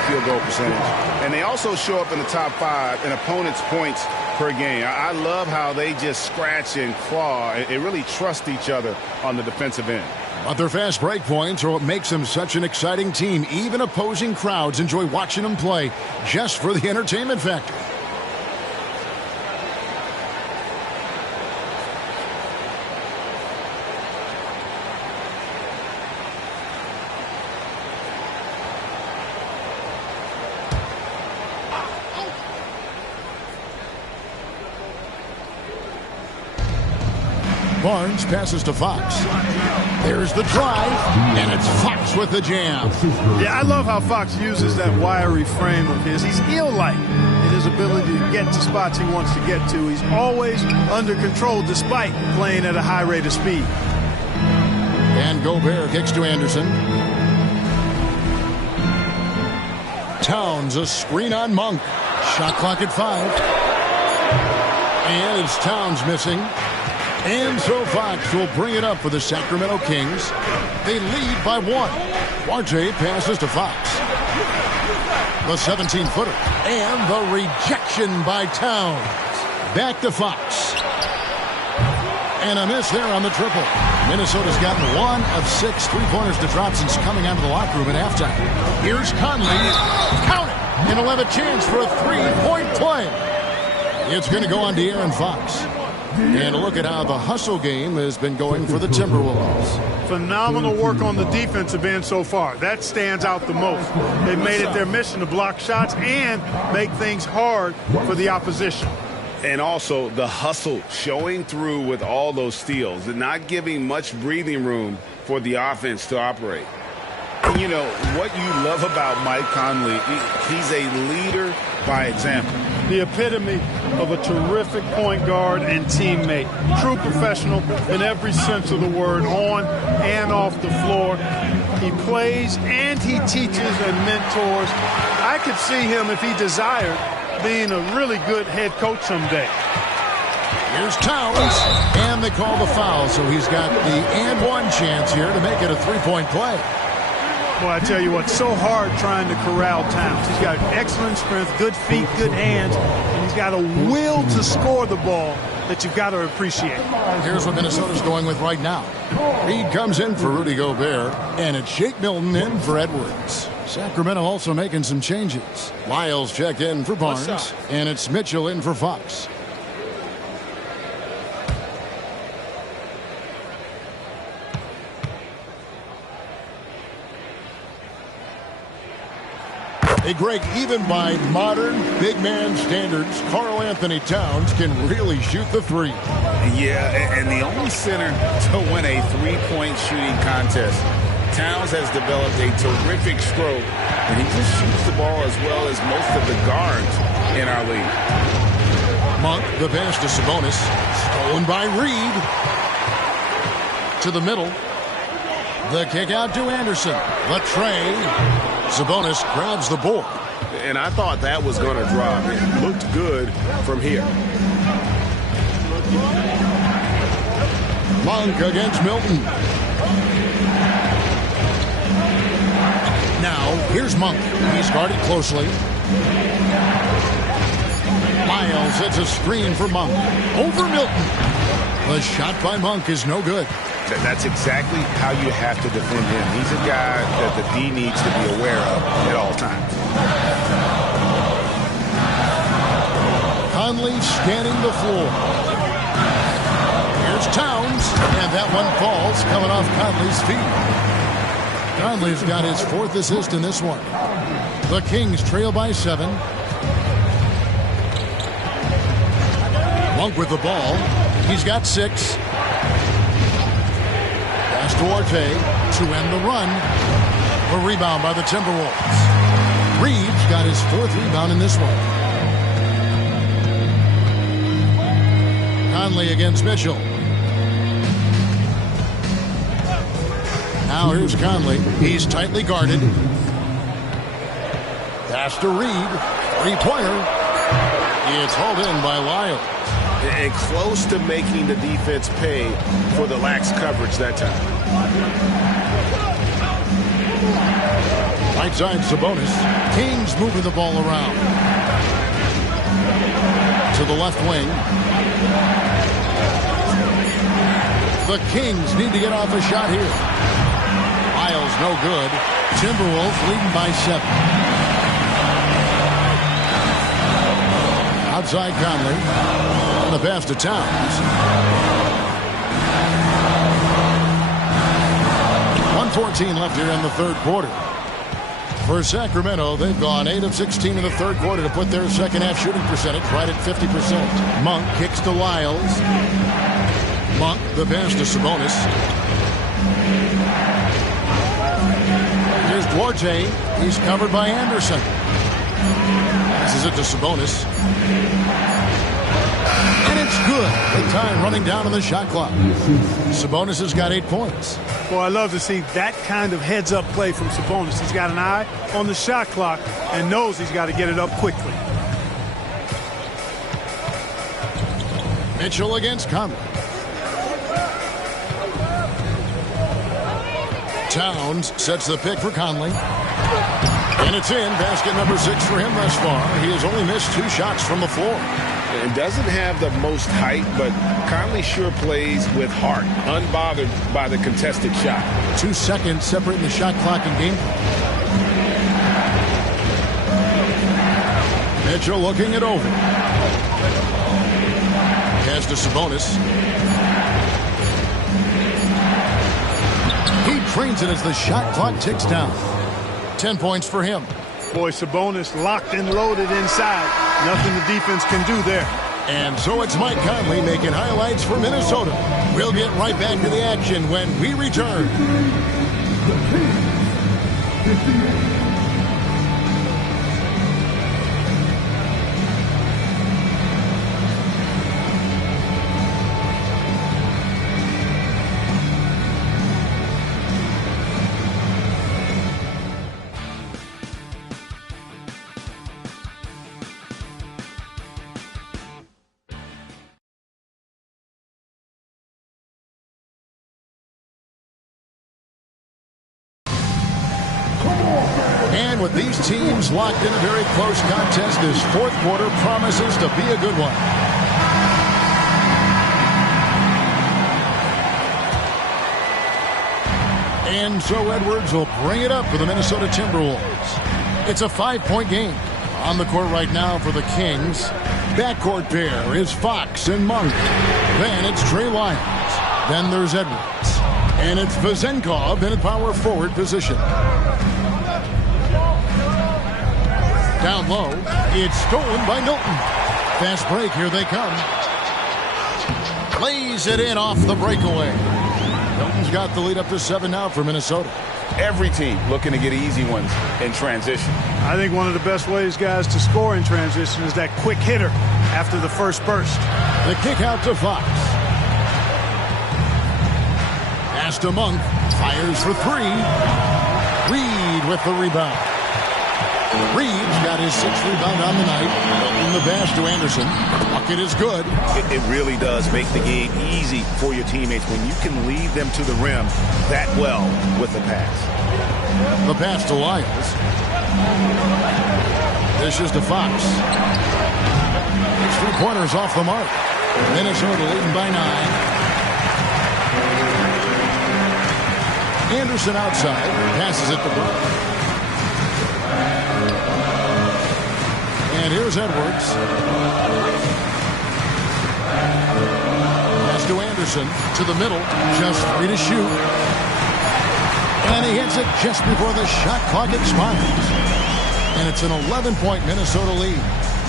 Field goal percentage, and they also show up in the top 5 in opponents' points per game. I love how they just scratch and claw and really trust each other on the defensive end. But their fast break points are what makes them such an exciting team. Even opposing crowds enjoy watching them play just for the entertainment factor. Barnes passes to Fox. There's the drive, and it's Fox with the jam. Yeah, I love how Fox uses that wiry frame of his. He's eel-like in his ability to get to spots he wants to get to. He's always under control despite playing at a high rate of speed. And Gobert kicks to Anderson. Towns, a screen on Monk. Shot clock at 5. And it's Towns missing. And so Fox will bring it up for the Sacramento Kings. They lead by 1. Duarte passes to Fox. The 17-footer. And the rejection by Towns. Back to Fox. And a miss there on the triple. Minnesota's gotten 1 of 6 three-pointers to drop since coming out of the locker room at halftime. Here's Conley. Count it. And he'll have a chance for a three-point play. It's going to go on to Aaron Fox. And a look at how the hustle game has been going for the Timberwolves. Phenomenal work on the defensive end so far. That stands out the most. They've made it their mission to block shots and make things hard for the opposition. And also the hustle showing through with all those steals and not giving much breathing room for the offense to operate. And you know, what you love about Mike Conley, he's a leader by example. the epitome of a terrific point guard and teammate. True professional in every sense of the word, on and off the floor. He plays and he teaches and mentors. I could see him, if he desired, being a really good head coach someday. Here's Towns, and they call the foul, so he's got the and one chance here to make it a three-point play. Boy, I tell you what, so hard trying to corral Towns. He's got excellent strength, good feet, good hands, and he's got a will to score the ball that you've got to appreciate. Here's what Minnesota's going with right now. Reed comes in for Rudy Gobert, and it's Shake Milton in for Edwards. Sacramento also making some changes. Lyles checked in for Barnes, and it's Mitchell in for Fox. A break even by modern big man standards. Karl Anthony Towns can really shoot the three. Yeah, and the only center to win a three-point shooting contest. Towns has developed a terrific stroke, and he just shoots the ball as well as most of the guards in our league. Monk, the pass to Sabonis. Stolen by Reed. To the middle. The kick out to Anderson. The tray. Sabonis grabs the board. And I thought that was going to drop. It looked good from here. Monk against Milton. Now, here's Monk. He's guarded closely. Lyles hits a screen for Monk. Over Milton. The shot by Monk is no good. That's exactly how you have to defend him. He's a guy that the D needs to be aware of at all times. Conley scanning the floor. Here's Towns, and that one falls coming off Conley's feet. Conley's got his fourth assist in this one. The Kings trail by 7. Monk with the ball. He's got 6. Duarte to end the run. A rebound by the Timberwolves. Reeves got his 4th rebound in this one. Conley against Mitchell. Now here's Conley. He's tightly guarded. Pass to Reed. 3-pointer. It's hauled in by Lyles. And close to making the defense pay for the lax coverage that time. Right side Sabonis. Kings moving the ball around. To the left wing. The Kings need to get off a shot here. Lyles no good. Timberwolves leading by 7. Outside Conley. And the pass to Towns. 1:14 left here in the third quarter. For Sacramento, they've gone 8 of 16 in the third quarter to put their second half shooting percentage right at 50%. Monk kicks to Lyles. Monk, the pass to Sabonis. Here's Duarte. He's covered by Anderson. Passes it to Sabonis. And it's good. The time running down on the shot clock. Sabonis has got 8 points. Boy, I love to see that kind of heads-up play from Sabonis. He's got an eye on the shot clock and knows he's got to get it up quickly. Mitchell against Conley. Towns sets the pick for Conley. And it's in. Basket number 6 for him thus far. He has only missed 2 shots from the floor. And doesn't have the most height, but Conley sure plays with heart, unbothered by the contested shot. 2 seconds separating the shot clock and game clock. Mitchell looking it over. Pass to Sabonis. He trains it as the shot clock ticks down. 10 points for him. Boy, Sabonis locked and loaded inside. Nothing the defense can do there. And so it's Mike Conley making highlights for Minnesota. We'll get right back to the action when we return. And with these teams locked in a very close contest, this fourth quarter promises to be a good one. And so Edwards will bring it up for the Minnesota Timberwolves. It's a 5-point game. On the court right now for the Kings. Backcourt pair is Fox and Monk. Then it's Trey Lyons. Then there's Edwards. And it's Vezenkov in a power forward position. Down low, it's stolen by Milton. Fast break, here they come. Lays it in off the breakaway. Milton's got the lead up to 7 now for Minnesota. Every team looking to get easy ones in transition. I think one of the best ways, guys, to score in transition is that quick hitter after the first burst. The kick out to Fox. Pass to Monk. Fires for 3. Reed with the rebound. Reed's got his 6th rebound on the night. Milton the pass to Anderson. Bucket is good. It really does make the game easy for your teammates when you can lead them to the rim that well with the pass. The pass to Lyles. This is to Fox. 3-pointers off the mark. Minnesota leading by 9. Anderson outside. Passes it to Brown. And here's Edwards. Pass to Anderson. To the middle. Just 3 to shoot. And he hits it just before the shot clock expires. And it's an 11-point Minnesota lead.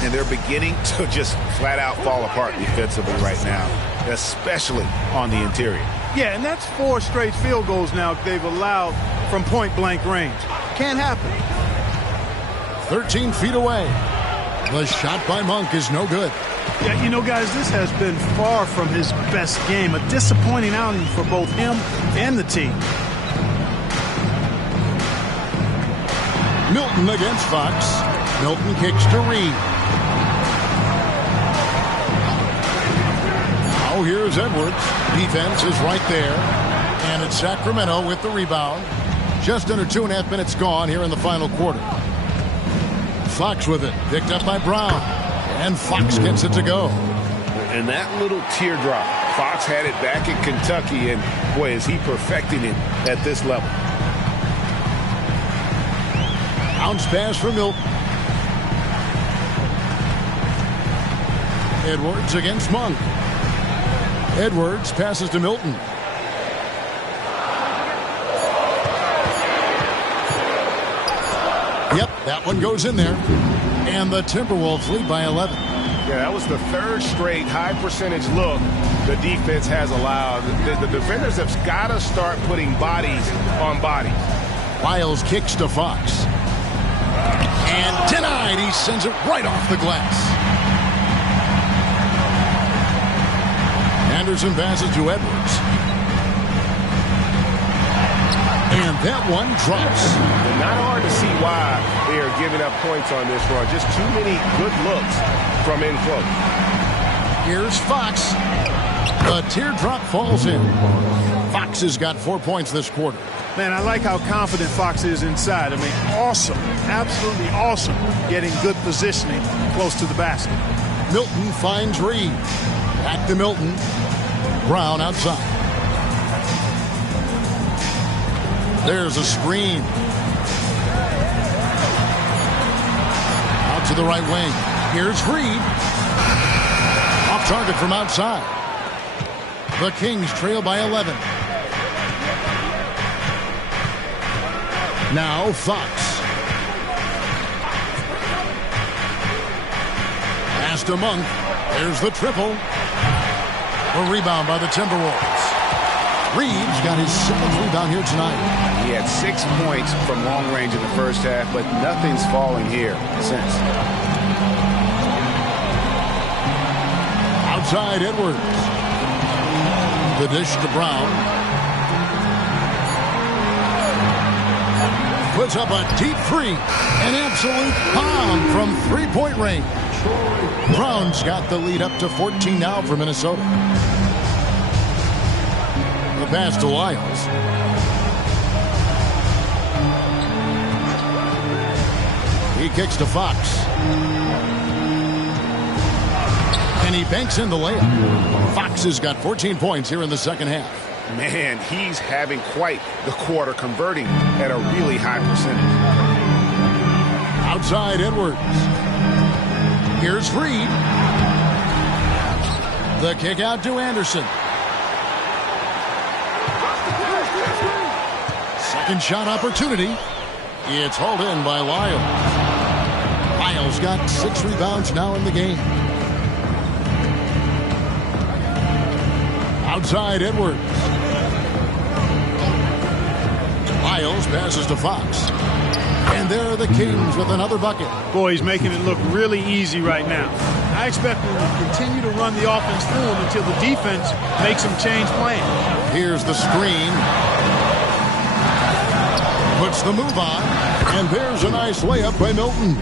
And they're beginning to just flat out fall apart defensively right now, especially on the interior. Yeah, and that's 4 straight field goals now they've allowed from point-blank range. Can't happen. 13 feet away. The shot by Monk is no good. Yeah, you know, guys, this has been far from his best game. A disappointing outing for both him and the team. Milton against Fox. Milton kicks to Reed. Now here's Edwards. Defense is right there. And it's Sacramento with the rebound. Just under 2.5 minutes gone here in the final quarter. Fox with it. Picked up by Brown. And Fox gets it to go. And that little teardrop. Fox had it back in Kentucky, and boy, is he perfecting it at this level. Bounce pass for Milton. Edwards against Monk. Edwards passes to Milton. Yep, that one goes in there. And the Timberwolves lead by 11. Yeah, that was the 3rd straight high percentage look the defense has allowed. The defenders have got to start putting bodies on bodies. Lyles kicks to Fox. And denied. He sends it right off the glass. Anderson passes to Edwards. And that one drops. Not hard to see why they are giving up points on this run. Just too many good looks from in close. Here's Fox. The teardrop falls in. Fox has got 4 points this quarter. Man, I like how confident Fox is inside. I mean, awesome. Absolutely awesome. Getting good positioning close to the basket. Milton finds Reed. Back to Milton. Brown outside. There's a screen. Out to the right wing. Here's Reed. Off target from outside. The Kings trail by 11. Now Fox. Pass to Monk. There's the triple. A rebound by the Timberwolves. Reed's got his 7th rebound here tonight. He had 6 points from long range in the first half, but nothing's falling here since. Outside Edwards. The dish to Brown. Puts up a deep 3. An absolute bomb from 3-point range. Brown's got the lead up to 14 now for Minnesota. The pass to Lyles. kicks to Fox. And he banks in the layup. Fox has got 14 points here in the second half. Man, he's having quite the quarter, converting at a really high percentage. Outside Edwards. Here's Reed. The kick out to Anderson. Second shot opportunity. It's hauled in by Lyles. Lyles got 6 rebounds now in the game. Outside Edwards. Lyles passes to Fox. And there are the Kings with another bucket. Boy, he's making it look really easy right now. I expect him to continue to run the offense through him until the defense makes him change plans. Here's the screen. Puts the move on. And there's a nice layup by Milton.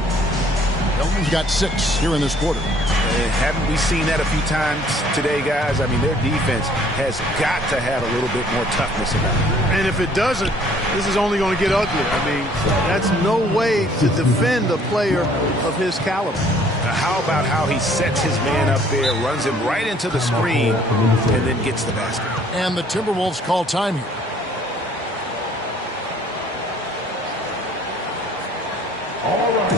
Milton's got 6 here in this quarter. Haven't we seen that a few times today, guys? I mean, their defense has got to have a little bit more toughness about it. And if it doesn't, this is only going to get ugly. I mean, that's no way to defend a player of his caliber. Now, how about how he sets his man up there, runs him right into the screen, and then gets the basket. And the Timberwolves call time here. All right.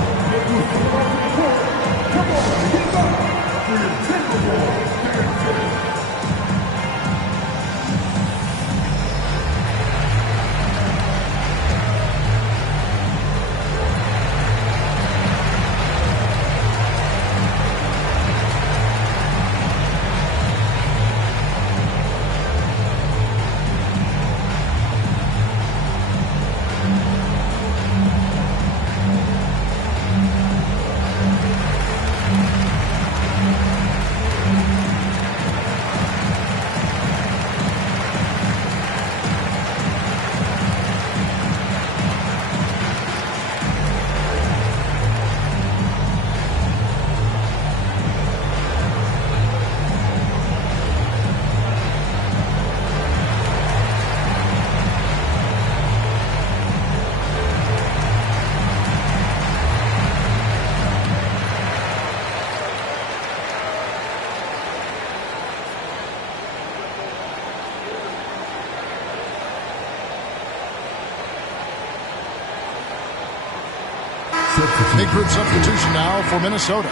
Big group substitution now for Minnesota.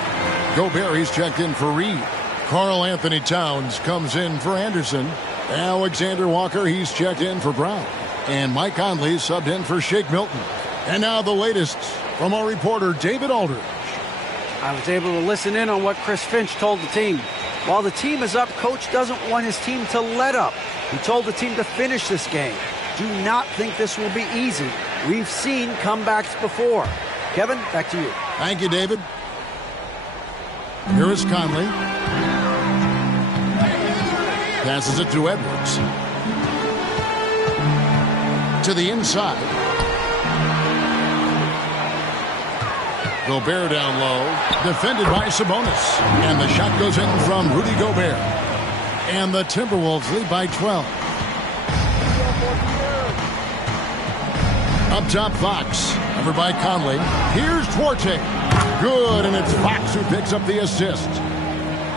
Gobert, he's checked in for Reed. Karl Anthony Towns comes in for Anderson. Alexander Walker, he's checked in for Brown. And Mike Conley subbed in for Shake Milton. And now the latest from our reporter, David Aldridge. I was able to listen in on what Chris Finch told the team. While the team is up, Coach doesn't want his team to let up. He told the team to finish this game. Do not think this will be easy. We've seen comebacks before. Kevin, back to you. Thank you, David. Here is Conley. Passes it to Edwards. To the inside. Gobert down low. Defended by Sabonis. And the shot goes in from Rudy Gobert. And the Timberwolves lead by 12. Up top, Fox. Covered by Conley. Here's Duarte. Good, and it's Fox who picks up the assist.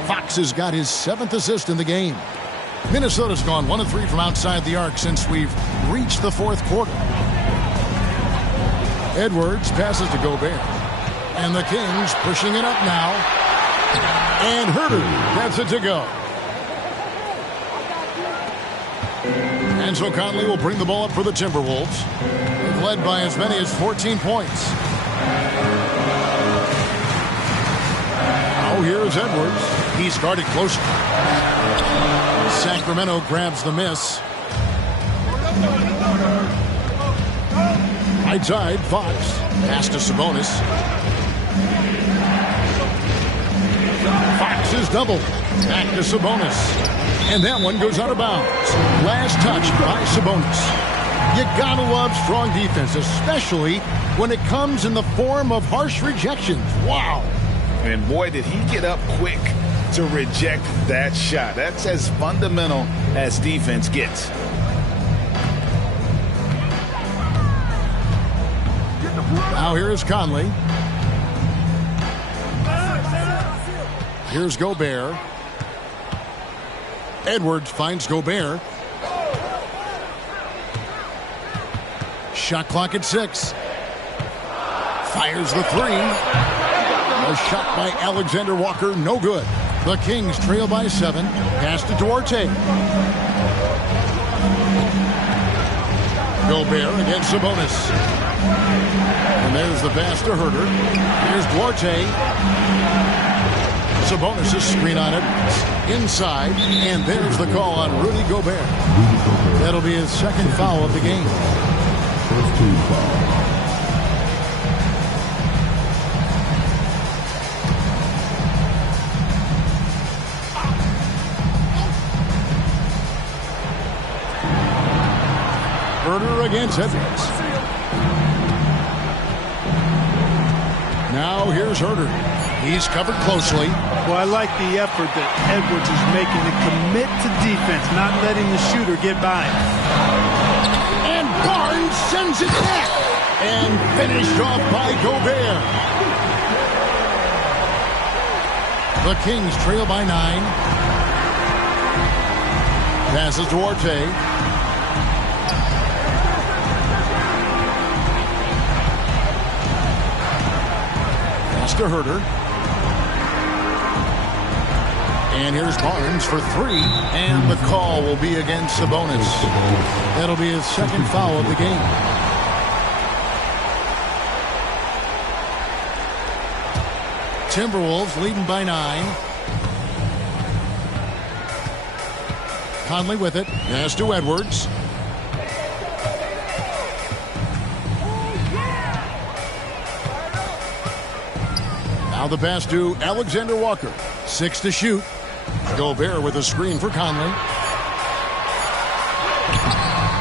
Fox has got his 7th assist in the game. Minnesota's gone 1 of 3 from outside the arc since we've reached the 4th quarter. Edwards passes to Gobert. And the Kings pushing it up now. And Herder gets it to go. And so Conley will bring the ball up for the Timberwolves. They've led by as many as 14 points. Now here's Edwards. He's guarded closer. Sacramento grabs the miss. Right side, Fox. Pass to Sabonis. Fox is doubled. Back to Sabonis. And that one goes out of bounds. Last touch by Sabonis. You gotta love strong defense, especially when it comes in the form of harsh rejections. Wow. And boy, did he get up quick to reject that shot. That's as fundamental as defense gets. Now here is Conley. Here's Gobert. Edwards finds Gobert. Shot clock at 6. Fires the 3. A shot by Alexander Walker, no good. The Kings trail by 7. Pass to Duarte. Gobert against Sabonis. And there's the pass to Herter. Here's Duarte. Sabonis' screen on it. Inside. And there's the call on Rudy Gobert. That'll be his second foul of the game. First team foul. Herter against Edwards. Now here's Herter. He's covered closely. Well, I like the effort that Edwards is making to commit to defense, not letting the shooter get by him. And Barnes sends it back. And finished off by Gobert. The Kings trail by 9. Passes Duarte. To Herter. And here's Barnes for 3. And the call will be against Sabonis. That'll be his second foul of the game. Timberwolves leading by 9. Conley with it. Pass to Edwards. Now the pass to Alexander Walker. 6 to shoot. Gobert with a screen for Conley.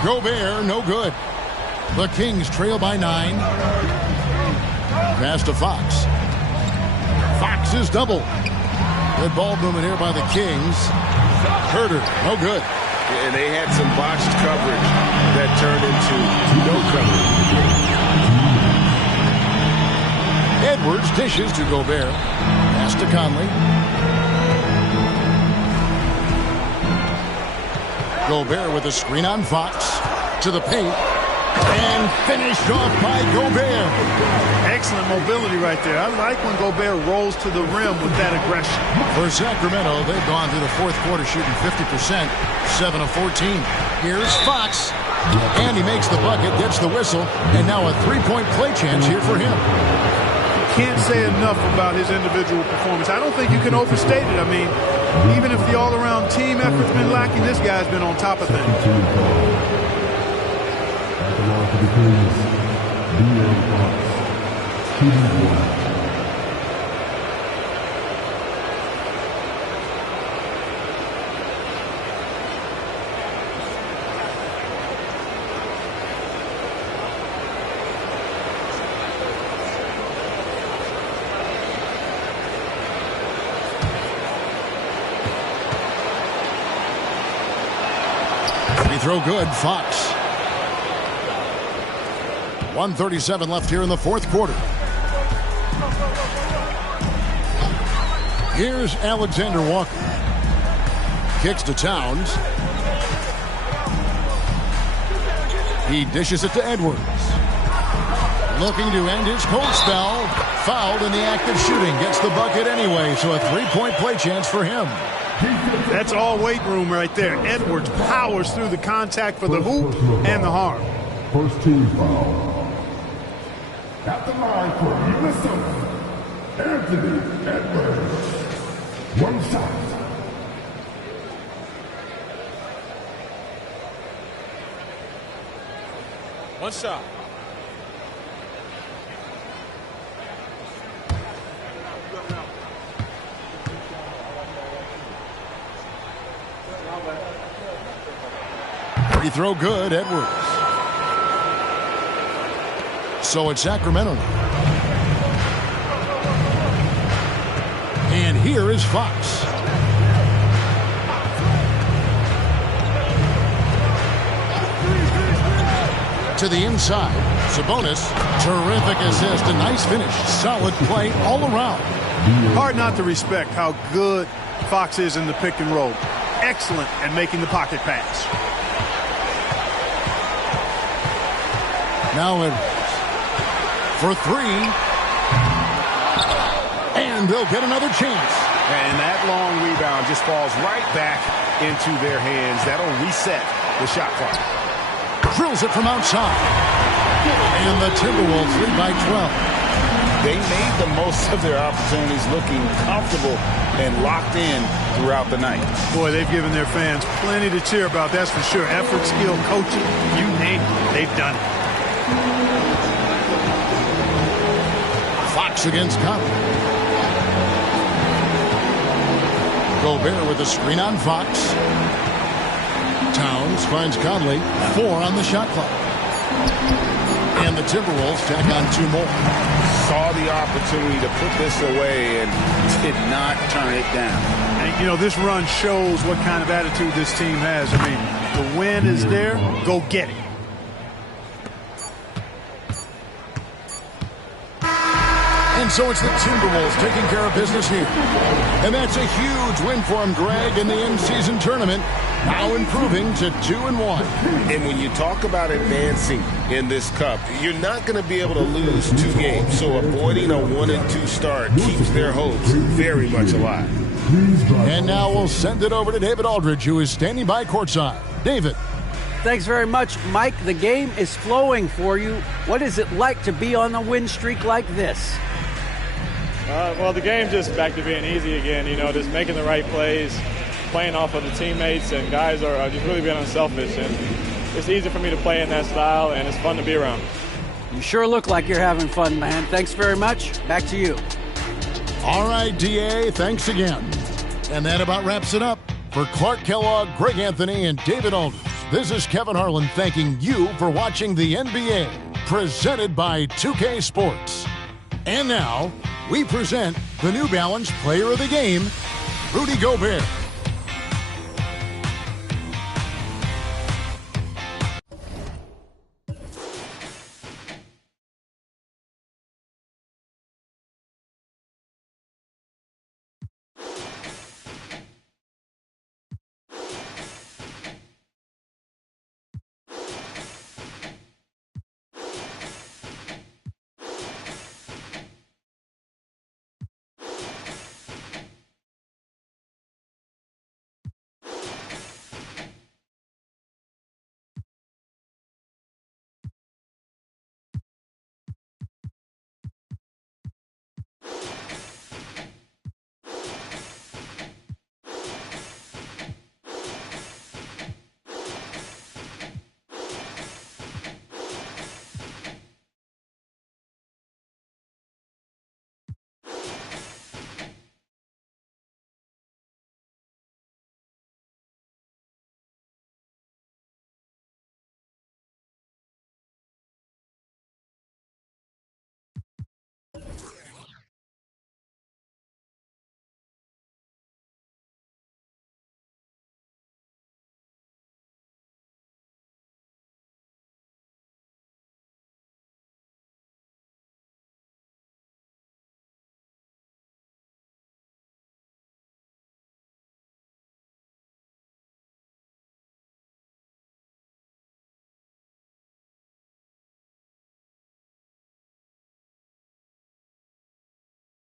Gobert, no good. The Kings trail by 9. Pass to Fox. Fox is double. Good ball movement here by the Kings. Herter, no good. And they had some botched coverage that turned into no coverage. Edwards dishes to Gobert. Pass to Conley. Gobert with a screen on Fox. To the paint. And finished off by Gobert. Excellent mobility right there. I like when Gobert rolls to the rim with that aggression. For Sacramento, they've gone through the fourth quarter shooting 50%, 7 of 14. Here's Fox. And he makes the bucket, gets the whistle, and now a three-point play chance here for him. Can't say enough about his individual performance. I don't think you can overstate it. I mean, even if the all-around team effort's been lacking, this guy's been on top of things. At the line for the Kings, Fox. Shooting 1. Throw good, Fox. 1:37 left here in the fourth quarter. Here's Alexander Walker. Kicks to Towns. He dishes it to Edwards. Looking to end his cold spell. Fouled in the act of shooting. Gets the bucket anyway, so a three-point play chance for him. That's all weight room right there. Edwards powers through the contact for the hoop and the harm. First team foul. At the line for Minnesota, Anthony Edwards. One shot. One shot. Free throw good, Edwards. So it's Sacramento now. And here is Fox. To the inside. Sabonis. Terrific assist. A nice finish. Solid play all around. Hard not to respect how good Fox is in the pick and roll. Excellent at making the pocket pass. Now Edwards for three. And they'll get another chance. And that long rebound just falls right back into their hands. That'll reset the shot clock. Drills it from outside. And the Timberwolves lead by 12. They made the most of their opportunities, looking comfortable and locked in throughout the night. Boy, they've given their fans plenty to cheer about, that's for sure. Effort, skill, coaching, you name it, they've done it. Fox against Conley. Gobert with a screen on Fox. Towns finds Conley. 4 on the shot clock. And the Timberwolves tack on 2 more. Saw the opportunity to put this away and did not turn it down. And, you know, this run shows what kind of attitude this team has. I mean, the win is there. Go get it. And so it's the Timberwolves taking care of business here. And that's a huge win for them, Greg, in the in-season tournament. Now improving to 2-1. And when you talk about advancing in this cup, you're not going to be able to lose 2 games. So avoiding a 1-2 start keeps their hopes very much alive. And now we'll send it over to David Aldridge, who is standing by courtside. David. Thanks very much, Mike. The game is flowing for you. What is it like to be on a win streak like this? Well, the game's just back to being easy again, you know, just making the right plays, playing off of the teammates, and guys are just really being unselfish. And it's easy for me to play in that style, and it's fun to be around. You sure look like you're having fun, man. Thanks very much. Back to you. All right, D.A., thanks again. And that about wraps it up. For Clark Kellogg, Greg Anthony, and David Aldridge, this is Kevin Harlan thanking you for watching the NBA, presented by 2K Sports. And now, we present the New Balance Player of the Game, Rudy Gobert.